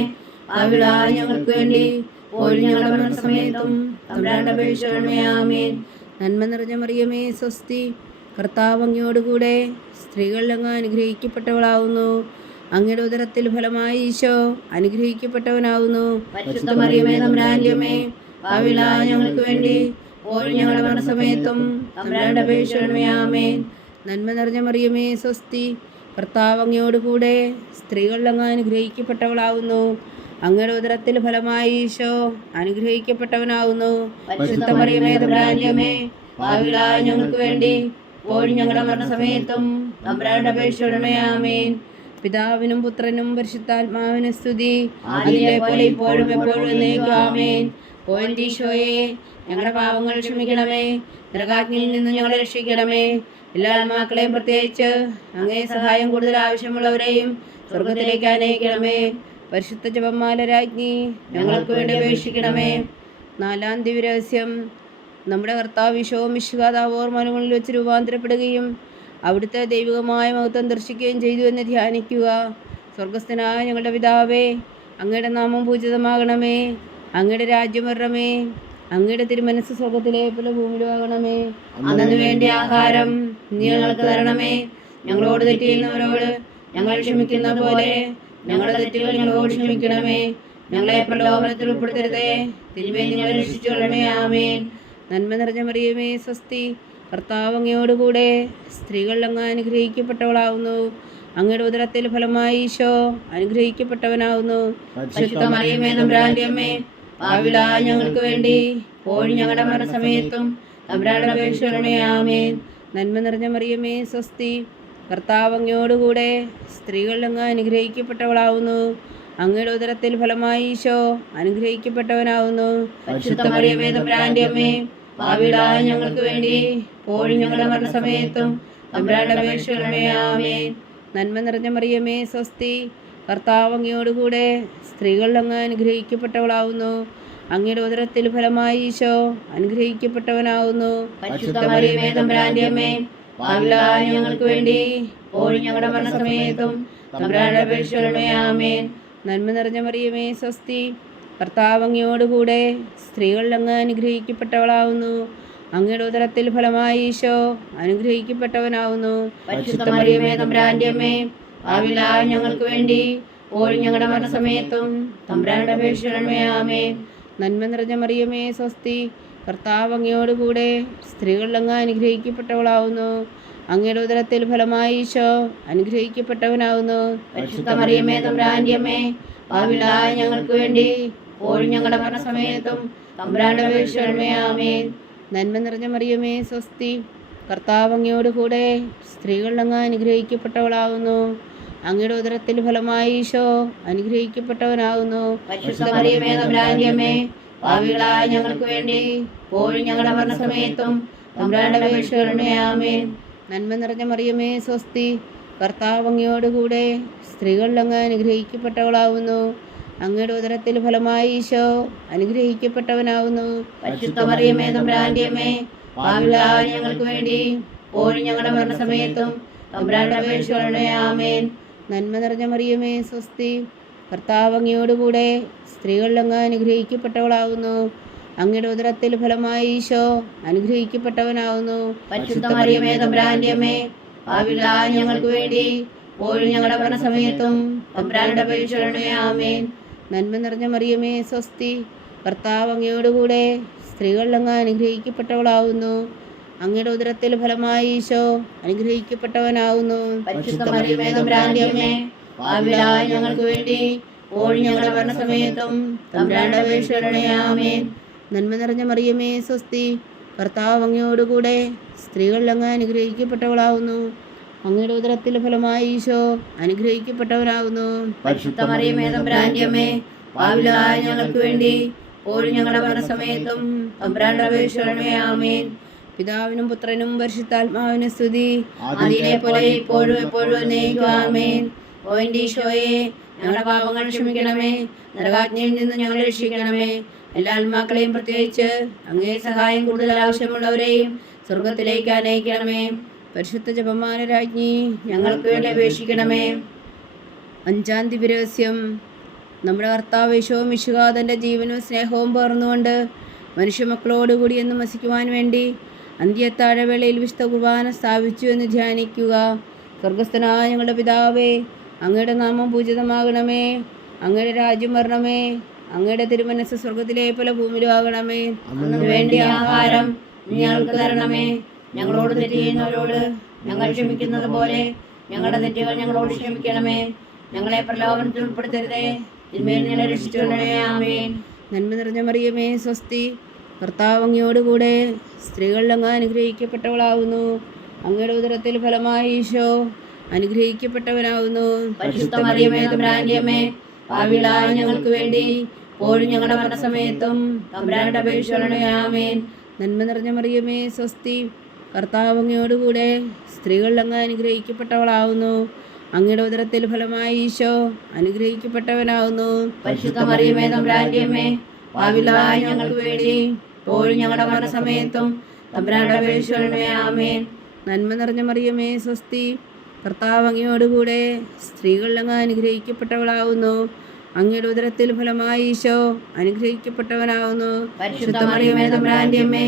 പാപികളായ ഞങ്ങൾക്ക് വേണ്ടി ഇപ്പോഴും ഞങ്ങളുടെ മരണസമയത്തും തമ്പുരാനോട് അപേക്ഷിക്കണമേ. ആമേൻ. നന്മ നിറഞ്ഞ മറിയമേ സ്വസ്തി, കർത്താവ് അങ്ങയോടുകൂടെ സ്ത്രീകളിൽ അങ്ങ് അനുഗ്രഹിക്കപ്പെട്ടവളാവുന്നു. അങ്ങയുടെ ഉദരത്തിൽ ഫലമായി ഈശോ അനുഗ്രഹിക്കപ്പെട്ടവനാവുന്നു. പരിശുദ്ധ മറിയമേ തമ്പുരാന്റെ അമ്മേ, പാപികളായ ഞങ്ങൾക്ക് വേണ്ടി ഇപ്പോഴും ഞങ്ങളുടെ മരണസമയത്തും തമ്പുരാനോട് അപേക്ഷിക്കണമേ. ആമേൻ. നന്മ നിറഞ്ഞ മറിയമേ സ്വസ്തി, കർത്താവ് അങ്ങയോടുകൂടെ സ്ത്രീകളിൽ അങ്ങ് അനുഗ്രഹിക്കപ്പെട്ടവളാവുന്നു. അങ്ങയുടെ ഉദരത്തിൽ ഫലമായി ഈശോ അനുഗ്രഹിക്കപ്പെട്ടവനാവുന്നു. പരിശുദ്ധ മറിയമേ തമ്പുരാന്റെ അമ്മേ, പാപികളായ ഞങ്ങൾക്ക് വേണ്ടി ഇപ്പോഴും ഞങ്ങളുടെ മരണസമയത്തും തമ്പുരാന്റെ അപേക്ഷയോടെ ആമേൻ. പിതാവിനും പുത്രനും പരിശുദ്ധാത്മാവിനും സ്തുതി. അതിലെ പോലെ ഇപ്പോഴും എപ്പോഴും എന്നേക്കും ആമേൻ. ഓ എൻ്റെ ഈശോയെ, ഞങ്ങളുടെ പാപങ്ങൾ ക്ഷമിക്കണമേ, നരകാഗ്നിയിൽ നിന്ന് ഞങ്ങളെ രക്ഷിക്കണമേ. എല്ലാ ആത്മാക്കളെയും പ്രത്യേകിച്ച് അങ്ങേ സഹായം കൂടുതൽ ആവശ്യമുള്ളവരെയും സ്വർഗത്തിലേക്ക് അനയിക്കണമേ. പരിശുദ്ധ ജപമാല രാജ്ഞി ഞങ്ങൾക്ക് വേണ്ടി അപേക്ഷിക്കണമേ. 4-ാം ദിവ്യരഹസ്യം. നമ്മുടെ കർത്താവ് ഈശോ മിശിഹാ താബോർ മലമുകളിൽ വെച്ച് രൂപാന്തരപ്പെടുകയും അവിടുത്തെ ദൈവികമായ മഹത്വം ദർശിക്കുകയും ചെയ്തു എന്ന് ധ്യാനിക്കുക. സ്വർഗസ്ഥനായ ഞങ്ങളുടെ പിതാവേ, അങ്ങയുടെ നാമം പൂജിതമാകണമേ, അങ്ങയുടെ രാജ്യം വരണമേ, അങ്ങയുടെ തിരുമനസ് സ്വർഗത്തിലെ പോലെ ഭൂമിയിലാകണമേ. അന്നു വേണ്ടി ആഹാരം നീ ഞങ്ങൾക്ക് തരണമേ. ഞങ്ങളോട് തെറ്റ് ചെയ്യുന്നവരോട് ഞങ്ങൾ ക്ഷമിക്കുന്ന പോലെ ഞങ്ങളുടെ തെറ്റുകൾ ഞങ്ങളോട് ക്ഷമിക്കണമേ. ഞങ്ങളെ പ്രലോഭനത്തിൽ ഉൾപ്പെടുത്തരുതേ, തിന്മയിൽ ഞങ്ങളെ രക്ഷിച്ചുകൊള്ളണമേ. ആമേൻ. നന്മ നിറഞ്ഞ മറിയമേ, സ്വസ്തി. കർത്താവ് അങ്ങയോടുകൂടെ സ്ത്രീകൾ അങ്ങ് അനുഗ്രഹിക്കപ്പെട്ടവളാവുന്നു. അങ്ങയുടെ ഉദരത്തിൽ ഫലമായി ഈശോ അനുഗ്രഹിക്കപ്പെട്ടവനാവുന്നു. പരിശുദ്ധ മറിയമേ, തമ്പുരാന്റെ അമ്മേ, പാപികളായ ഞങ്ങൾക്ക് വേണ്ടി ഇപ്പോഴും ഞങ്ങളുടെ മരണസമയത്തും തമ്പുരാന്റെ അപേക്ഷയോടെ ആമേൻ. നന്മ നിറഞ്ഞ മറിയമേ, സ്വസ്തി. കർത്താവ് അങ്ങയോടുകൂടെ സ്ത്രീകൾ അങ്ങ് അനുഗ്രഹിക്കപ്പെട്ടവളാവുന്നു. അങ്ങയുടെ ഉദരത്തിൽ ഫലമായി ഈശോ അനുഗ്രഹിക്കപ്പെട്ടവനാവുന്നു. പരിശുദ്ധ മറിയമേ, തമ്പുരാന്റെ അമ്മേ, പാപികളായ ഞങ്ങൾക്ക് വേണ്ടി ഇപ്പോഴും ഞങ്ങളുടെ മരണസമയത്തും തമ്പുരാന്റെ അപേക്ഷയോടെ ആമേൻ. നന്മ നിറഞ്ഞ മറിയമേ, സ്വസ്തി. കർത്താവ് അങ്ങയോടുകൂടെ സ്ത്രീകൾ അങ്ങ് അനുഗ്രഹിക്കപ്പെട്ടവളാവുന്നു. അങ്ങയുടെ ഉദരത്തിൽ ഫലമായി ഈശോ അനുഗ്രഹിക്കപ്പെട്ടവനാവുന്നു. പരിശുദ്ധ മറിയമേ, തമ്പുരാന്റെ അമ്മേ, പാപികളായ ഞങ്ങൾക്ക് വേണ്ടി ഇപ്പോഴും ഞങ്ങളുടെ മരണസമയത്തും തമ്പുരാന്റെ അപേക്ഷയോടെ ആമേൻ. നന്മ നിറഞ്ഞ മറിയമേ, സ്വസ്തി. കർത്താവ് അങ്ങയോടുകൂടെ സ്ത്രീകൾ അങ്ങ് അനുഗ്രഹിക്കപ്പെട്ടവളാവുന്നു. അങ്ങയുടെ ഉദരത്തിൽ ഫലമായി ഈശോ അനുഗ്രഹിക്കപ്പെട്ടവനാവുന്നു. പരിശുദ്ധ മറിയമേ, തമ്പുരാന്റെ അമ്മേ, പാപികളായ ഞങ്ങൾക്ക് വേണ്ടി ഇപ്പോഴും ഞങ്ങളുടെ മരണസമയത്തും തമ്പുരാന്റെ അപേക്ഷയോടെ ആമേൻ. നന്മ നിറഞ്ഞ മറിയമേ, സ്വസ്തി. കർത്താവ് അങ്ങയോടുകൂടെ സ്ത്രീകൾ അങ്ങ് അനുഗ്രഹിക്കപ്പെട്ടവളാവുന്നു. അങ്ങയുടെ ഉദരത്തിൽ ഫലമായി ഈശോ അനുഗ്രഹിക്കപ്പെട്ടവനാവുന്നു. പരിശുദ്ധ മറിയമേ, തമ്പുരാന്റെ അമ്മേ, പാപികളായ ഞങ്ങൾക്ക് വേണ്ടി ഇപ്പോഴും ഞങ്ങളുടെ മരണസമയത്തും തമ്പുരാന്റെ അപേക്ഷയോടെ ആമേൻ. നന്മ നിറഞ്ഞ മറിയമേ, സ്വസ്തി. കർത്താവ് അങ്ങയോടുകൂടെ സ്ത്രീകൾ അങ്ങ് അനുഗ്രഹിക്കപ്പെട്ടവളാവുന്നു. അങ്ങയുടെ ഉദരത്തിൽ ഫലമായി ഈശോ അനുഗ്രഹിക്കപ്പെട്ടവനാകുന്നു. പരിശുദ്ധ മറിയമേ, തമ്പുരാന്റെ അമ്മേ, പാപികളായ ഞങ്ങൾക്ക് വേണ്ടി ഇപ്പോഴും ഞങ്ങളുടെ മരണസമയത്തും തമ്പുരാന്റെ അപേക്ഷയോടെ ആമേൻ. നന്മ നിറഞ്ഞ മറിയമേ, സ്വസ്തി. കർത്താവ് അങ്ങയോടുകൂടെ സ്ത്രീകൾ അങ്ങ് അനുഗ്രഹിക്കപ്പെട്ടവളാവുന്നു. അങ്ങയുടെ ഉദരത്തിൽ ഫലമായി ഈശോ അനുഗ്രഹിക്കപ്പെട്ടവനാവുന്നു. പരിശുദ്ധ മറിയമേ, തമ്പുരാന്റെ അമ്മേ, പാപികളായ ഞങ്ങൾക്ക് വേണ്ടി ഇപ്പോഴും ഞങ്ങളുടെ മരണസമയത്തും തമ്പുരാന്റെ അപേക്ഷയോടെ ആമേൻ. നന്മ നിറഞ്ഞ മറിയമേ, സ്വസ്തി. കർത്താവ് അങ്ങയോടുകൂടെ സ്ത്രീകൾ അങ്ങ് അനുഗ്രഹിക്കപ്പെട്ടവളാവുന്നു. അങ്ങയുടെ ഉദരത്തിൽ ഫലമായി ഈശോ അനുഗ്രഹിക്കപ്പെട്ടവനാവുന്നു. പരിശുദ്ധ മറിയമേ, തമ്പുരാന്റെ അമ്മേ, പാപികളായ ഞങ്ങൾക്ക് വേണ്ടി ഇപ്പോഴും ഞങ്ങളുടെ മരണസമയത്തും തമ്പുരാന്റെ അപേക്ഷയോടെ ആമേൻ. നന്മ നിറഞ്ഞ മറിയമേ, സ്വസ്തി. കർത്താവ് അങ്ങയോടുകൂടെ സ്ത്രീകൾ അങ്ങ് അനുഗ്രഹിക്കപ്പെട്ടവളാവുന്നു. അങ്ങയുടെ ഉദരത്തിൽ ഫലമായി ഈശോ അനുഗ്രഹിക്കപ്പെട്ടവനാവുന്നു. പരിശുദ്ധ മറിയമേ, തമ്പുരാന്റെ അമ്മേ, പാപികളായ ഞങ്ങൾക്ക് വേണ്ടി ഇപ്പോഴും ഞങ്ങളുടെ മരണസമയത്തും തമ്പുരാന്റെ അപേക്ഷയോടെ ആമേൻ. നന്മ നിറഞ്ഞ മറിയമേ, സ്വസ്തി. കർത്താവ് അങ്ങയോടുകൂടെ സ്ത്രീകൾ അങ്ങ് അനുഗ്രഹിക്കപ്പെട്ടവളാവുന്നു. അങ്ങയുടെ ഉദരത്തിൽ ഫലമായി ഈശോ അനുഗ്രഹിക്കപ്പെട്ടവനാകുന്നു. പരിശുദ്ധ മറിയമേ, തമ്പുരാന്റെ അമ്മേ, പാപികളായ ഞങ്ങൾക്ക് വേണ്ടി ഇപ്പോഴും ഞങ്ങളുടെ മരണസമയത്തും തമ്പുരാന്റെ അപേക്ഷയോടെ ആമേൻ. പിതാവിനും പുത്രനും പരിശുദ്ധാത്മാവിനും സ്തുതി. അതിലെ പോലെ ഇപ്പോഴും എപ്പോഴും എന്നേക്കും ആമേൻ. ഓ എൻ്റെ ഈശോയെ, ഞങ്ങളുടെ പാപങ്ങൾ ക്ഷമിക്കണമേ, നരകാഗ്നിയിൽ നിന്ന് ഞങ്ങളെ രക്ഷിക്കണമേ. എല്ലാ ആത്മാക്കളെയും പ്രത്യേകിച്ച് അങ്ങേ സഹായം കൂടുതൽ ആവശ്യമുള്ളവരെയും സ്വർഗത്തിലേക്ക് അനയിക്കണമേ. പരിശുദ്ധ ജപമാല രാജ്ഞി ഞങ്ങൾക്ക് വേണ്ടി അപേക്ഷിക്കണമേ. 5-ാം ദിവ്യരഹസ്യം. നമ്മുടെ കർത്താവ് യേശോ മിശിഹാ തൻ്റെ ജീവനും സ്നേഹവും പകർന്നുകൊണ്ട് മനുഷ്യമക്കളോടുകൂടി എന്ന് വസിക്കുവാൻ വേണ്ടി അന്ത്യത്താഴവേളയിൽ വിശുദ്ധ കുർബാന സ്ഥാപിച്ചു എന്ന് ധ്യാനിക്കുക. സ്വർഗസ്ഥനായ ഞങ്ങളുടെ പിതാവേ, അങ്ങയുടെ നാമം പൂജിതമാകണമേ, അങ്ങയുടെ രാജ്യം വരണമേ, അങ്ങയുടെ തിരുമനസ് സ്വർഗത്തിലെ പോലെ ഭൂമിയിലും ആകണമേ. അന്നു വേണ്ടി ആഹാരം ഞങ്ങൾക്ക് തരണമേ. ഞങ്ങളോട് തെറ്റ് ചെയ്യുന്നവരോട് ഞങ്ങൾ ക്ഷമിക്കുന്നത് പോലെ ഞങ്ങളുടെ തെറ്റുകൾ ഞങ്ങളോട് ക്ഷമിക്കണമേ. ഞങ്ങളെ പ്രലോഭനത്തിൽ ഉൾപ്പെടുത്തരുതേ, തിന്മയിൽ ഞങ്ങളെ രക്ഷിച്ചുകൊള്ളണമേ. ആമേൻ. നന്മ നിറഞ്ഞ മറിയമേ, സ്വസ്തി. കർത്താവ് അങ്ങയോടുകൂടെ സ്ത്രീകൾ അങ്ങ് അനുഗ്രഹിക്കപ്പെട്ടവളാവുന്നു. അങ്ങയുടെ ഉദരത്തിൽ ഫലമായി ഈശോ അനുഗ്രഹിക്കപ്പെട്ടവനാവുന്നു. പരിശുദ്ധ മറിയമേ തമ്പുരാന്റെ അമ്മേ, പാപികളായ ഞങ്ങൾക്ക് വേണ്ടി ഇപ്പോഴും ഞങ്ങളുടെ മരണസമയത്തും തമ്പുരാനോട് അപേക്ഷിക്കണമേ. ആമേൻ. നന്മ നിറഞ്ഞ മറിയമേ സ്വസ്തി, കർത്താവ് അങ്ങയോടുകൂടെ സ്ത്രീകളിൽ അങ്ങ് അനുഗ്രഹിക്കപ്പെട്ടവളാവുന്നു. അങ്ങയുടെ ഉദരത്തിൽ ഫലമായി ഈശോ അനുഗ്രഹിക്കപ്പെട്ടവനാവുന്നു. പരിശുദ്ധ മറിയമേ തമ്പുരാന്റെ അമ്മേ, പാപികളായ ഞങ്ങൾക്ക് വേണ്ടി ഇപ്പോഴും ഞങ്ങളുടെ മരണസമയത്തും തമ്പുരാനോട് അപേക്ഷിക്കണമേ. ആമേൻ. നന്മ നിറഞ്ഞ മറിയമേ സ്വസ്തി, കർത്താവ് അങ്ങയോടുകൂടെ സ്ത്രീകളിൽ അങ്ങ് അനുഗ്രഹിക്കപ്പെട്ടവളാവുന്നു. അങ്ങയുടെ ഉദരത്തിൽ ഫലമായി ഈശോ അനുഗ്രഹിക്കപ്പെട്ടവനാവുന്നു. പരിശുദ്ധ മറിയമേ തമ്പുരാന്റെ അമ്മേ,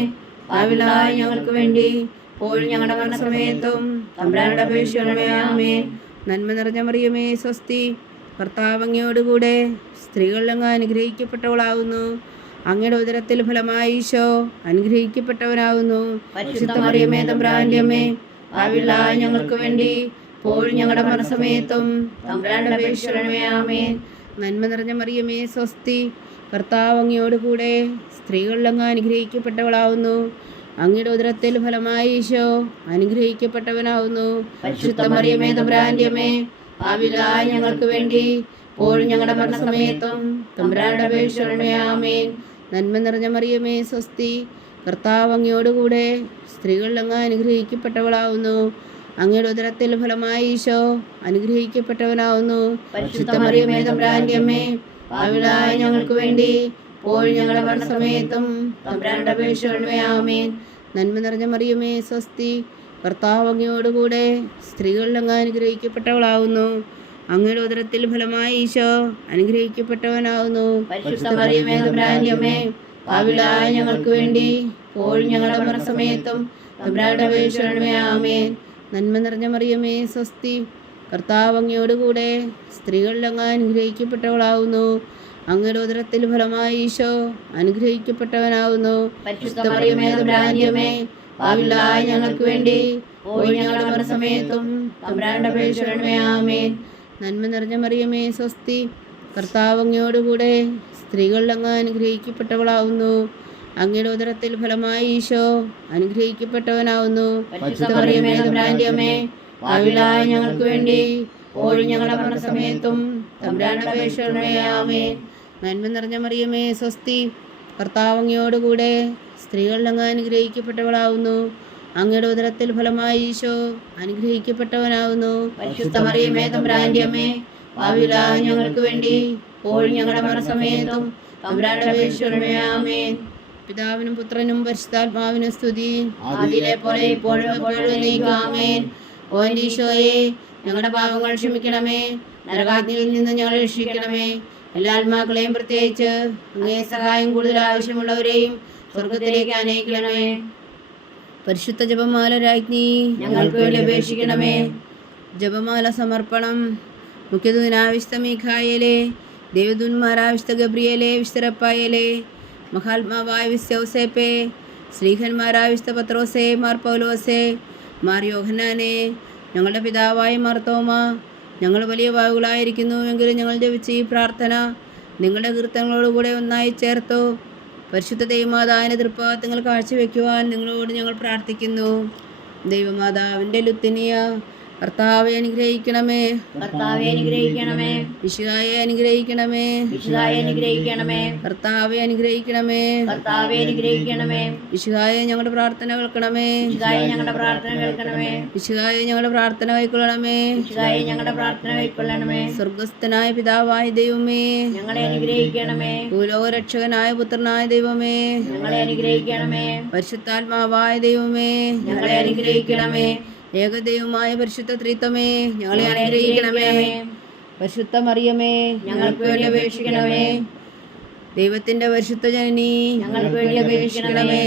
പാപികളായ ഞങ്ങൾക്ക് വേണ്ടി ഇപ്പോഴും ഞങ്ങളുടെ മരണസമയത്തും തമ്പുരാനോട് അപേക്ഷിക്കണമേ. ആമേൻ. നന്മ നിറഞ്ഞ മറിയമേ സ്വസ്തി, കർത്താവ് അങ്ങയോടുകൂടെ സ്ത്രീകളിൽ അങ്ങ് അനുഗ്രഹിക്കപ്പെട്ടവളാവുന്നു. അങ്ങയുടെ ഉദരത്തിൽ ഫലമായി ഈശോ അനുഗ്രഹിക്കപ്പെട്ടവനാവുന്നു. പരിശുദ്ധ മറിയമേ തമ്പുരാന്റെ അമ്മേ, പാപികളായ ഞങ്ങൾക്ക് വേണ്ടി ഇപ്പോഴും ഞങ്ങളുടെ മരണസമയത്തും തമ്പുരാനോട് അപേക്ഷിക്കണമേ. ആമേൻ. നന്മ നിറഞ്ഞ മറിയമേ സ്വസ്തി, കർത്താവ് അങ്ങയോടുകൂടെ സ്ത്രീകളിൽ അങ്ങ് അനുഗ്രഹിക്കപ്പെട്ടവളാവുന്നു. അങ്ങയുടെ ഉദരത്തിൽ ഫലമായി ഈശോ അനുഗ്രഹിക്കപ്പെട്ടവനാവുന്നു. പരിശുദ്ധ മറിയമേ തമ്പുരാന്റെ അമ്മേ, പാപികളായ ഞങ്ങൾക്ക് വേണ്ടി ഇപ്പോഴും ഞങ്ങളുടെ മരണസമയത്തും തമ്പുരാനോട് അപേക്ഷിക്കണമേ. ആമേൻ. നന്മ നിറഞ്ഞ മറിയമേ സ്വസ്തി, കർത്താവ് അങ്ങയോടുകൂടെ സ്ത്രീകളിൽ അങ്ങ് അനുഗ്രഹിക്കപ്പെട്ടവളാവുന്നു. അങ്ങയുടെ ഉദരത്തിൽ ഫലമായി ഈശോ അനുഗ്രഹിക്കപ്പെട്ടവനാവുന്നു. പരിശുദ്ധ മറിയമേ തമ്പുരാന്റെ അമ്മേ, പാപികളായ ഞങ്ങൾക്ക് വേണ്ടി ഇപ്പോഴും ഞങ്ങളുടെ മരണസമയത്തും തമ്പുരാനോട് അപേക്ഷിക്കണമേ. ആമേൻ. നന്മ നിറഞ്ഞ മറിയമേ സ്വസ്തി, കർത്താവ് അങ്ങയോടുകൂടെ സ്ത്രീകളിൽ അങ്ങ് അനുഗ്രഹിക്കപ്പെട്ടവളാവുന്നു. അങ്ങയുടെ ഉദരത്തിൽ ഫലമായി ഈശോ അനുഗ്രഹിക്കപ്പെട്ടവനാവുന്നു. പരിശുദ്ധ മറിയമേ തമ്പുരാന്റെ അമ്മേ, പാപികളായ ഞങ്ങൾക്ക് വേണ്ടി ഇപ്പോഴും ഞങ്ങളുടെ മരണസമയത്തും തമ്പുരാനോട് അപേക്ഷിക്കണമേ. ആമേൻ. നന്മ നിറഞ്ഞ മറിയമേ സ്വസ്തി, കർത്താവ് അങ്ങയോടുകൂടെ സ്ത്രീകളിൽ അങ്ങ് അനുഗ്രഹിക്കപ്പെട്ടവളാവുന്നു. അങ്ങയുടെ ഉദരത്തിൽ ഫലമായി ഈശോ അനുഗ്രഹിക്കപ്പെട്ടവനാവുന്നു. പരിശുദ്ധ മറിയമേ തമ്പുരാന്റെ അമ്മേ, പാപികളായ ഞങ്ങൾക്ക് വേണ്ടി ഇപ്പോഴും ഞങ്ങളുടെ മരണസമയത്തും തമ്പുരാനോട് അപേക്ഷിക്കണമേ. ആമേൻ. നന്മ നിറഞ്ഞ മറിയമേ സ്വസ്തി, കർത്താവ് അങ്ങയോടുകൂടെ സ്ത്രീകളിൽ അങ്ങ് അനുഗ്രഹിക്കപ്പെട്ടവളാവുന്നു. അങ്ങയുടെ ഉദരത്തിൽ ഫലമായി ഈശോ അനുഗ്രഹിക്കപ്പെട്ടവനാവുന്നു. പരിശുദ്ധ മറിയമേ തമ്പുരാന്റെ അമ്മേ, പാപികളായ ഞങ്ങൾക്ക് വേണ്ടി ഇപ്പോഴും ഞങ്ങളുടെ മരണസമയത്തും തമ്പുരാനോട് അപേക്ഷിക്കണമേ. ആമേൻ. നന്മ നിറഞ്ഞ മറിയമേ സ്വസ്തി, കർത്താവ് അങ്ങയോടുകൂടെ സ്ത്രീകളിൽ അങ്ങ് അനുഗ്രഹിക്കപ്പെട്ടവളാവുന്നു. അങ്ങയുടെ ഉദരത്തിൽ ഫലമായി ഈശോ അനുഗ്രഹിക്കപ്പെട്ടവനാവുന്നു. പരിശുദ്ധ മറിയമേ തമ്പുരാന്റെ അമ്മേ, പാപികളായ ഞങ്ങൾക്ക് വേണ്ടി ഇപ്പോഴും ഞങ്ങളുടെ മരണസമയത്തും തമ്പുരാനോട് അപേക്ഷിക്കണമേ. ആമേൻ. പിതാവിനും പുത്രനും പരിശുദ്ധാത്മാവിനും സ്തുതി. ആദിയിലെ പോലെ ഇപ്പോഴും എപ്പോഴും എന്നേക്കും. ആമേൻ. ഓ എൻ്റെ ഈശോയെ, ഞങ്ങളുടെ പാപങ്ങൾ ക്ഷമിക്കണമേ, നരകാഗ്നിയിൽ നിന്ന് ഞങ്ങളെ രക്ഷിക്കണമേ. എല്ലാ ആത്മാക്കളെയും, പ്രത്യേകിച്ച് അങ്ങേ സഹായം കൂടുതൽ ആവശ്യമുള്ളവരെയും സ്വർഗത്തിലേക്ക് അനയിക്കണമേ. പരിശുദ്ധ ജപമാല രാജ്ഞി, ഞങ്ങൾക്ക് വേണ്ടി അപേക്ഷിക്കണമേ. ജപമാല സമർപ്പണം. മുഖ്യദൂതനായ വിശുദ്ധ മീഖായേലേ, ദേവദൂതന്മാരായ വിശുദ്ധ ഗബ്രിയേലേ, വിശുദ്ധ റഫായേലേ, മഹാത്മാവായ വിശുദ്ധ ഔസേപ്പേ, ശ്രീഹന്മാരായ വിശുദ്ധ പത്രോസേ, മാർ പൗലോസേ, മാർ യോഹന്നാനേ, ഞങ്ങളുടെ പിതാവായ മാർ തോമ, ഞങ്ങൾ വലിയ വാവുകളായിരിക്കുന്നു എങ്കിലും ഞങ്ങൾ ജപിച്ച ഈ പ്രാർത്ഥന നിങ്ങളുടെ കീർത്തനങ്ങളോടുകൂടെ ഒന്നായി ചേർത്തു പരിശുദ്ധ ദൈവമാതാവിൻ്റെ തൃപ്പാദങ്ങൾ കാഴ്ചവെക്കുവാൻ നിങ്ങളോട് ഞങ്ങൾ പ്രാർത്ഥിക്കുന്നു. ദൈവമാതാവിൻ്റെ ലുത്തിനിയ, കർത്താവെ അനുഗ്രഹിക്കണമേ. കർത്താവെ അനുഗ്രഹിക്കണമേ. വിശുദ്ധായെ അനുഗ്രഹിക്കണമേ. വിശുദ്ധായെ അനുഗ്രഹിക്കണമേ. കർത്താവെ അനുഗ്രഹിക്കണമേ. കർത്താവെ അനുഗ്രഹിക്കണമേ. വിശുദ്ധായെ ഞങ്ങളുടെ പ്രാർത്ഥന കേൾക്കണമേ. വിശുദ്ധായെ ഞങ്ങളുടെ പ്രാർത്ഥന കേൾക്കണമേ. വിശുദ്ധായെ ഞങ്ങളുടെ പ്രാർത്ഥന കൈക്കൊള്ളണമേ. വിശുദ്ധായെ ഞങ്ങളുടെ പ്രാർത്ഥന കൈക്കൊള്ളണമേ. സ്വർഗസ്ഥനായ പിതാവായ ദൈവമേ, ഞങ്ങളെ അനുഗ്രഹിക്കണമേ. ഭൂലോകരക്ഷകനായ പുത്രനായ ദൈവമേ, ഞങ്ങളെ അനുഗ്രഹിക്കണമേ. പരിശുദ്ധാത്മാവായ ദൈവമേ, ഞങ്ങളെ അനുഗ്രഹിക്കണമേ. ഏകദൈവമായ പരിശുദ്ധ ത്രിത്വമേ, ഞങ്ങളെ അനുഗ്രഹിക്കണമേ. പരിശുദ്ധ മറിയമേ, ഞങ്ങൾക്ക് വേണ്ടി അപേക്ഷിക്കണമേ. ദൈവത്തിന്റെ പരിശുദ്ധ ജനനി, ഞങ്ങൾക്ക് വേണ്ടി അപേക്ഷിക്കണമേ.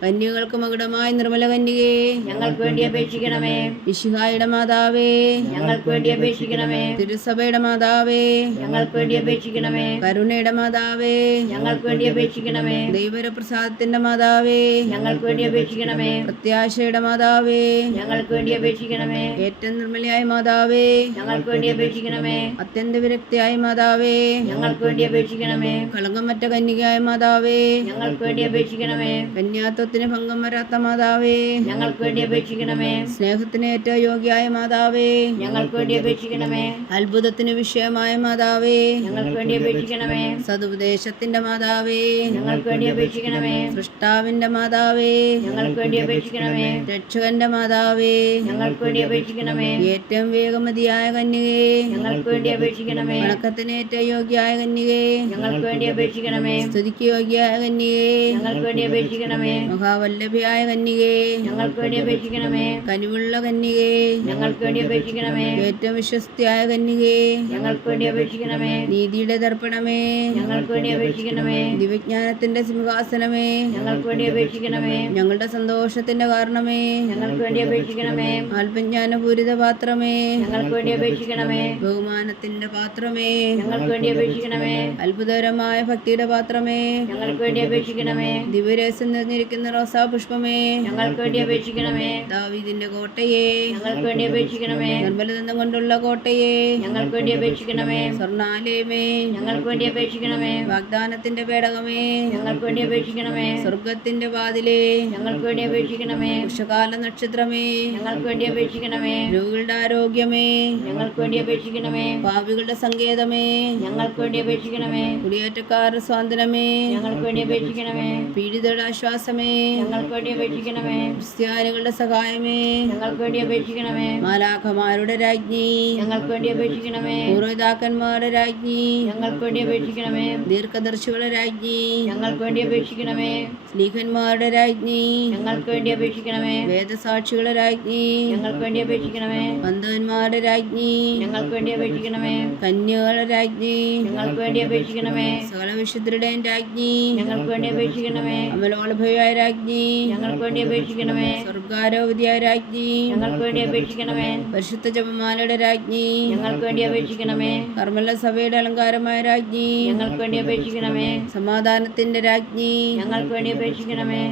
കന്യകൾക്ക് മകുടമായ നിർമ്മല കന്യകേ, ഞങ്ങൾക്ക് വേണ്ടി അപേക്ഷിക്കണമേ. മിശിഹായുടെ മാതാവേ, ഞങ്ങൾക്ക് വേണ്ടി അപേക്ഷിക്കണമേ. തിരുസഭയുടെ മാതാവേ, ഞങ്ങൾക്ക് വേണ്ടി അപേക്ഷിക്കണമേ. കരുണയുടെ മാതാവേ, ഞങ്ങൾക്ക് വേണ്ടി അപേക്ഷിക്കണമേ. ദൈവപ്രസാദത്തിന്റെ മാതാവേ, ഞങ്ങൾക്ക് വേണ്ടി അപേക്ഷിക്കണമേ. പ്രത്യാശയുടെ മാതാവേ, ഞങ്ങൾക്ക് വേണ്ടി അപേക്ഷിക്കണമേ. ഏറ്റവും നിർമ്മലയായ മാതാവേ, ഞങ്ങൾക്ക് വേണ്ടി അപേക്ഷിക്കണമേ. അത്യന്ത വിരക്തിയായ മാതാവേ, ഞങ്ങൾക്ക് വേണ്ടി അപേക്ഷിക്കണമേ. കളങ്കമറ്റ കന്യകയായ മാതാവേ, ഞങ്ങൾക്ക് വേണ്ടി അപേക്ഷിക്കണമേ. കന്യാത്വ വിശ്വാസത്തിന് ഭംഗം വരാത്ത മാതാവേ, ഞങ്ങൾക്ക് വേണ്ടി അപേക്ഷിക്കണമേ. സ്നേഹത്തിന് ഏറ്റവും യോഗ്യയായ മാതാവേ, ഞങ്ങൾക്ക് വേണ്ടി അപേക്ഷിക്കണമേ. അത്ഭുതത്തിന് വിഷയമായ മാതാവേ, ഞങ്ങൾക്ക് വേണ്ടി അപേക്ഷിക്കണമേ. സതുപദേശത്തിന്റെ മാതാവേ, ഞങ്ങൾക്ക് വേണ്ടി അപേക്ഷിക്കണമേ. സൃഷ്ടാവിന്റെ മാതാവേ, ഞങ്ങൾക്ക് വേണ്ടി അപേക്ഷിക്കണമേ. രക്ഷകന്റെ മാതാവേ, ഞങ്ങൾക്ക് വേണ്ടി അപേക്ഷിക്കണമേ. ഏറ്റവും വേഗമതിയായ കന്യകേ, ഞങ്ങൾക്ക് വേണ്ടി അപേക്ഷിക്കണമേ. വണക്കത്തിന് ഏറ്റവും യോഗ്യയായ കന്യകേ, ഞങ്ങൾക്ക് വേണ്ടി അപേക്ഷിക്കണമേ. സ്തുതിക്ക് യോഗ്യയായ കന്യകേ, ഞങ്ങൾക്ക് വേണ്ടി അപേക്ഷിക്കണമേ. മഹാവല്ലഭയായ കന്യകേ, ഞങ്ങൾക്ക് വേണ്ടി അപേക്ഷിക്കണമേ. കനിവുള്ള കന്യകേ, ഞങ്ങൾക്ക് വേണ്ടി അപേക്ഷിക്കണമേ. ഏറ്റവും വിശ്വസ്തയായ കന്യകേ, ഞങ്ങൾക്ക് വേണ്ടി അപേക്ഷിക്കണമേ. നീതിയുടെ ദർപ്പണമേ, ഞങ്ങൾക്ക് വേണ്ടി അപേക്ഷിക്കണമേ. ദിവ്യജ്ഞാനത്തിന്റെ സിംഹാസനമേ, ഞങ്ങൾക്ക് വേണ്ടി അപേക്ഷിക്കണമേ. ഞങ്ങളുടെ സന്തോഷത്തിന്റെ കാരണമേ, ഞങ്ങൾക്ക് വേണ്ടി അപേക്ഷിക്കണമേ. ആത്മജ്ഞാനപൂരിത പാത്രമേ, ഞങ്ങൾക്ക് വേണ്ടി അപേക്ഷിക്കണമേ. ബഹുമാനത്തിന്റെ പാത്രമേ, ഞങ്ങൾക്ക് വേണ്ടി അപേക്ഷിക്കണമേ. അത്ഭുതകരമായ ഭക്തിയുടെ പാത്രമേ, ഞങ്ങൾക്ക് വേണ്ടി അപേക്ഷിക്കണമേ. ദിവ്യരസം നിറഞ്ഞിരിക്കുന്ന റോസാ പുഷ്പമേ, ഞങ്ങൾക്ക് വേണ്ടി അപേക്ഷിക്കണമേ. ദാവീദിന്റെ കോട്ടയെ, ഞങ്ങൾക്ക് വേണ്ടി അപേക്ഷിക്കണമേ. നിർമ്മലദന്തം കൊണ്ടുള്ള കോട്ടയെ, ഞങ്ങൾക്ക് വേണ്ടി അപേക്ഷിക്കണമേ. സ്വർണാലയമേ, ഞങ്ങൾക്ക് വേണ്ടി അപേക്ഷിക്കണമേ. വാഗ്ദാനത്തിന്റെ പേടകമേ, ഞങ്ങൾക്ക് വേണ്ടി അപേക്ഷിക്കണമേ. സ്വർഗത്തിന്റെ വാതിലേ, ഞങ്ങൾക്ക് വേണ്ടി അപേക്ഷിക്കണമേ. ഉഷകാല നക്ഷത്രമേ, ഞങ്ങൾക്ക് വേണ്ടി അപേക്ഷിക്കണമേ. രോഗികളുടെ ആരോഗ്യമേ, ഞങ്ങൾക്ക് വേണ്ടി അപേക്ഷിക്കണമേ. പാപികളുടെ സങ്കേതമേ, ഞങ്ങൾക്ക് വേണ്ടി അപേക്ഷിക്കണമേ. കുടിയേറ്റക്കാരുടെ സ്വാതന്ത്ര്യമേ, ഞങ്ങൾക്ക് വേണ്ടി അപേക്ഷിക്കണമേ. പീഡിതരുടെ ആശ്വാസമേ, ഞങ്ങൾക്ക് വേണ്ടി അപേക്ഷിക്കണമേ. ക്രിസ്ത്യാനികളുടെ സഹായമേ, ഞങ്ങൾക്ക് വേണ്ടി അപേക്ഷിക്കണമേ. മാലാഖമാരുടെ രാജ്ഞി, ഞങ്ങൾക്ക് വേണ്ടി അപേക്ഷിക്കണമേ. പൂർവ്വപിതാക്കന്മാരുടെ രാജ്ഞി, ഞങ്ങൾക്ക് വേണ്ടി അപേക്ഷിക്കണമേ. ദീർഘദർശികളുടെ രാജ്ഞി, ഞങ്ങൾക്ക് വേണ്ടി അപേക്ഷിക്കണമേ. സ്ലീഹന്മാരുടെ രാജ്ഞി, ഞങ്ങൾക്ക് വേണ്ടി അപേക്ഷിക്കണമേ. വേദസാക്ഷികളുടെ രാജ്ഞി, ഞങ്ങൾക്ക് വേണ്ടി അപേക്ഷിക്കണമേ. ബന്ധുവന്മാരുടെ രാജ്ഞി, ഞങ്ങൾക്ക് വേണ്ടി അപേക്ഷിക്കണമേ. കന്യകളുടെ രാജ്ഞി, ഞങ്ങൾക്ക് വേണ്ടി അപേക്ഷിക്കണമേ. സകല വിശുദ്ധരുടെയും രാജ്ഞി, ഞങ്ങൾക്ക് വേണ്ടി അപേക്ഷിക്കണമേ. അമലോത്ഭവയായ രാജ്ഞി, ഞങ്ങൾക്ക് വേണ്ടി അപേക്ഷിക്കണമേ. സ്വർഗാരോപതിയായ രാജ്ഞി, ഞങ്ങൾക്ക് വേണ്ടി അപേക്ഷിക്കണമേ. പരിശുദ്ധ ജപമാലയുടെ രാജ്ഞി, ഞങ്ങൾക്ക് വേണ്ടി അപേക്ഷിക്കണമേ. കർമ്മല സഭയുടെ അലങ്കാരമായ രാജ്ഞി, ഞങ്ങൾക്ക് വേണ്ടി അപേക്ഷിക്കണമേ. സമാധാനത്തിന്റെ രാജ്ഞി, ഞങ്ങൾക്ക് വേണ്ടി അപേക്ഷിക്കണമേ.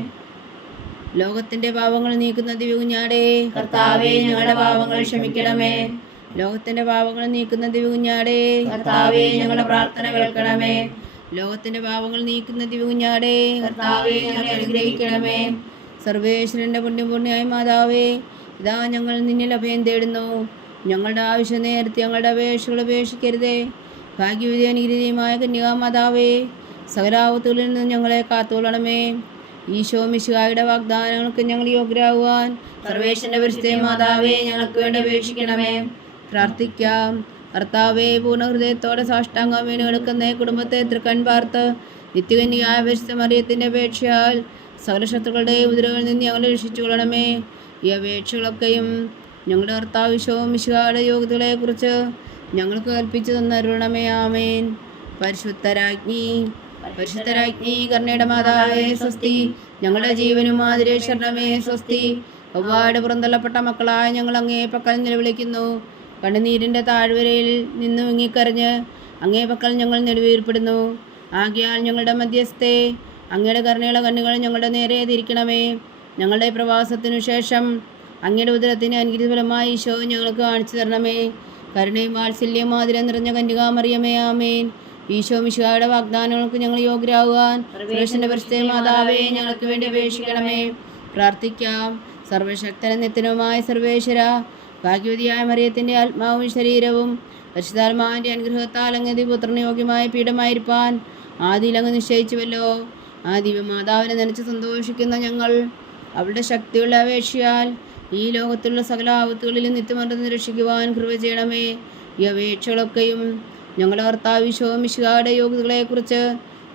ലോകത്തിന്റെ പാപങ്ങൾ നീക്കുന്ന ദിവ്യകുഞ്ഞാടേ, കർത്താവേ, ഞങ്ങളുടെ പാപങ്ങൾ ക്ഷമിക്കണമേ. ലോകത്തിന്റെ പാപങ്ങൾ നീക്കുന്ന ദിവ്യകുഞ്ഞാടേ, കർത്താവേ, ഞങ്ങളുടെ പ്രാർത്ഥന കേൾക്കണമേ. ലോകത്തിന്റെ പാപങ്ങൾ നീക്കുന്ന ദിവ്യകുഞ്ഞാടേ, കർത്താവേ, ഞങ്ങളെ അനുഗ്രഹിക്കണമേ. സർവേശ്വരന്റെ പുണ്യപൂർണ്ണയായ മാതാവേ, ഇതാ ഞങ്ങൾ നിന്നിൽ അഭയം തേടുന്നു. ഞങ്ങളുടെ ആവശ്യ നേരത്തെ ഞങ്ങളുടെ അപേക്ഷകൾ ഉപേക്ഷിക്കരുതേ. ഭാഗ്യവതി അനുഗ്രഹീയമായ കന്യകാമാതാവേ, സകലാപത്തുകളിൽ നിന്ന് ഞങ്ങളെ കാത്തുകൊള്ളണമേ. ഈശോ മിശിഹായുടെ വാഗ്ദാനങ്ങൾക്ക് ഞങ്ങൾ യോഗ്യരാകുവാൻ സർവേശ്വരന്റെ പരിശുദ്ധ മാതാവേ, ഞങ്ങൾക്ക് വേണ്ടി അപേക്ഷിക്കണമേ. പ്രാർത്ഥിക്കാം. കർത്താവേ, പൂർണ്ണഹൃദയത്തോടെ സാഷ്ടാംഗം വീണെടുക്കുന്ന കുടുംബത്തെ തൃക്കൺ പാർത്ത് നിത്യകന്യയായ പരിശുദ്ധ മറിയത്തിൻ്റെ അപേക്ഷയാൽ സകല ശത്രുക്കളുടെ ഉപദ്രവങ്ങളിൽ നിന്ന് ഞങ്ങളെ രക്ഷിച്ചു കൊള്ളണമേ. ഈ അപേക്ഷകളൊക്കെയും ഞങ്ങളുടെ കർത്താവ് ഈശോ മിശിഹായുടെ യോഗ്യതകളെക്കുറിച്ച് ഞങ്ങൾക്ക് കൽപ്പിച്ചു തന്നരുളണമേ. ആമേൻ. പരിശുദ്ധരാജ്ഞി, പരിശുദ്ധരാജ്ഞി, കരുണയുടെ മാതാവേ സ്വസ്തി. ഞങ്ങളുടെ ജീവനും മാതിരേ ശരണമേ സ്വസ്തി. ഒവ്വാട് പുറന്തള്ളപ്പെട്ട മക്കളായ ഞങ്ങൾ അങ്ങേ പക്കൽ നിലവിളിക്കുന്നു. കണ്ണുനീരിൻ്റെ താഴ്വരയിൽ നിന്ന് വിങ്ങിക്കരഞ്ഞ് അങ്ങേ പക്കൽ ഞങ്ങൾ നെടുവീർപ്പെടുന്നു. ആകയാൽ ഞങ്ങളുടെ മധ്യസ്ഥേ, അങ്ങയുടെ കരുണയുള്ള കണ്ണുകൾ ഞങ്ങളുടെ നേരെ തിരിക്കണമേ. ഞങ്ങളുടെ പ്രവാസത്തിനു ശേഷം അങ്ങയുടെ ഉദരത്തിന് അനുഗ്രഹഫലമായി ഈശോ ഞങ്ങൾക്ക് കാണിച്ചു തരണമേ. കരുണയും വാത്സല്യം മാതിരം നിറഞ്ഞ കന്യകാമറിയമേ, ആമേൻ. ഈശോ മിശിഹായുടെ വാഗ്ദാനങ്ങൾക്ക് ഞങ്ങൾ യോഗ്യരാകുവാൻ സർവേശ്വരന്റെ പരിശുദ്ധ മാതാവേ, ഞങ്ങൾക്ക് വേണ്ടി അപേക്ഷിക്കണമേ. പ്രാർത്ഥിക്കാം. സർവശക്തനും നിത്യനുമായ സർവേശ്വര, ഭാഗ്യവതിയായ മറിയത്തിൻ്റെ ആത്മാവും ശരീരവും പരിശുദ്ധാത്മാവിൻ്റെ അനുഗ്രഹത്താൽ അങ്ങ് പുത്രന് യോഗ്യമായ പീഠമായിരിക്കാൻ ആദിയിൽ അങ്ങ് നിശ്ചയിച്ചുവല്ലോ. ആ ദിവ്യമാതാവിനെ നനച്ച് സന്തോഷിക്കുന്ന ഞങ്ങൾ അവളുടെ ശക്തിയുള്ള അപേക്ഷയാൽ ഈ ലോകത്തുള്ള സകല ആപത്തുകളിലും നിത്യമർന്ന് രക്ഷിക്കുവാൻ കൃപ ചെയ്യണമേ. ഈ അപേക്ഷകളൊക്കെയും ഞങ്ങളുടെ കർത്താവ് ഈശോ മിശിഹായുടെ യോഗ്യതകളെക്കുറിച്ച്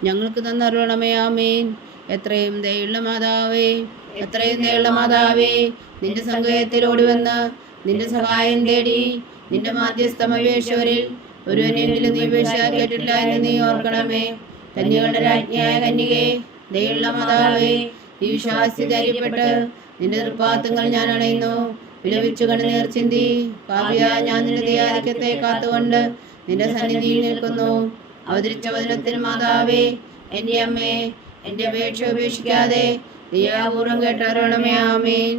ഞങ്ങൾക്ക് തന്നരുളണമേ. ആമേൻ. എത്രയും ദയുള്ള മാതാവേ, എത്രയും ദയുള്ള മാതാവേ, നിന്റെ സങ്കേതത്തിൽ ഓടിവന്ന് നിന്റെ സഹായം തേടി നിന്റെ മാധ്യസ്ഥം അപേക്ഷകരിൽ ഒരുവനെങ്കിലും നീ അപേക്ഷ കേട്ടില്ല എന്ന് നീ ഓർക്കണമേ. കന്യകളുടെ രാജ്ഞിയായ കന്യകേ, ദയുള്ള മാതാവേ, ഈ വിശ്വാസ്യത അറിയപ്പെട്ട് നിന്റെ തൃപ്പാദങ്ങൾ ഞാൻ അണയുന്നു. വിലപിച്ചു കണ്ണുനീർ ചിന്തി പാപിയായ ഞാൻ നിന്റെ ദയാധിക്യത്തെ കാത്തുകൊണ്ട് നിന്റെ സന്നിധിയിൽ നിൽക്കുന്നു. അവതരിച്ച വചനത്തിന് മാതാവേ, എൻ്റെ അമ്മേ, എൻ്റെ അപേക്ഷ ഉപേക്ഷിക്കാതെ ദയാപൂർവം കേട്ടറിയണമേ. ആമേൻ.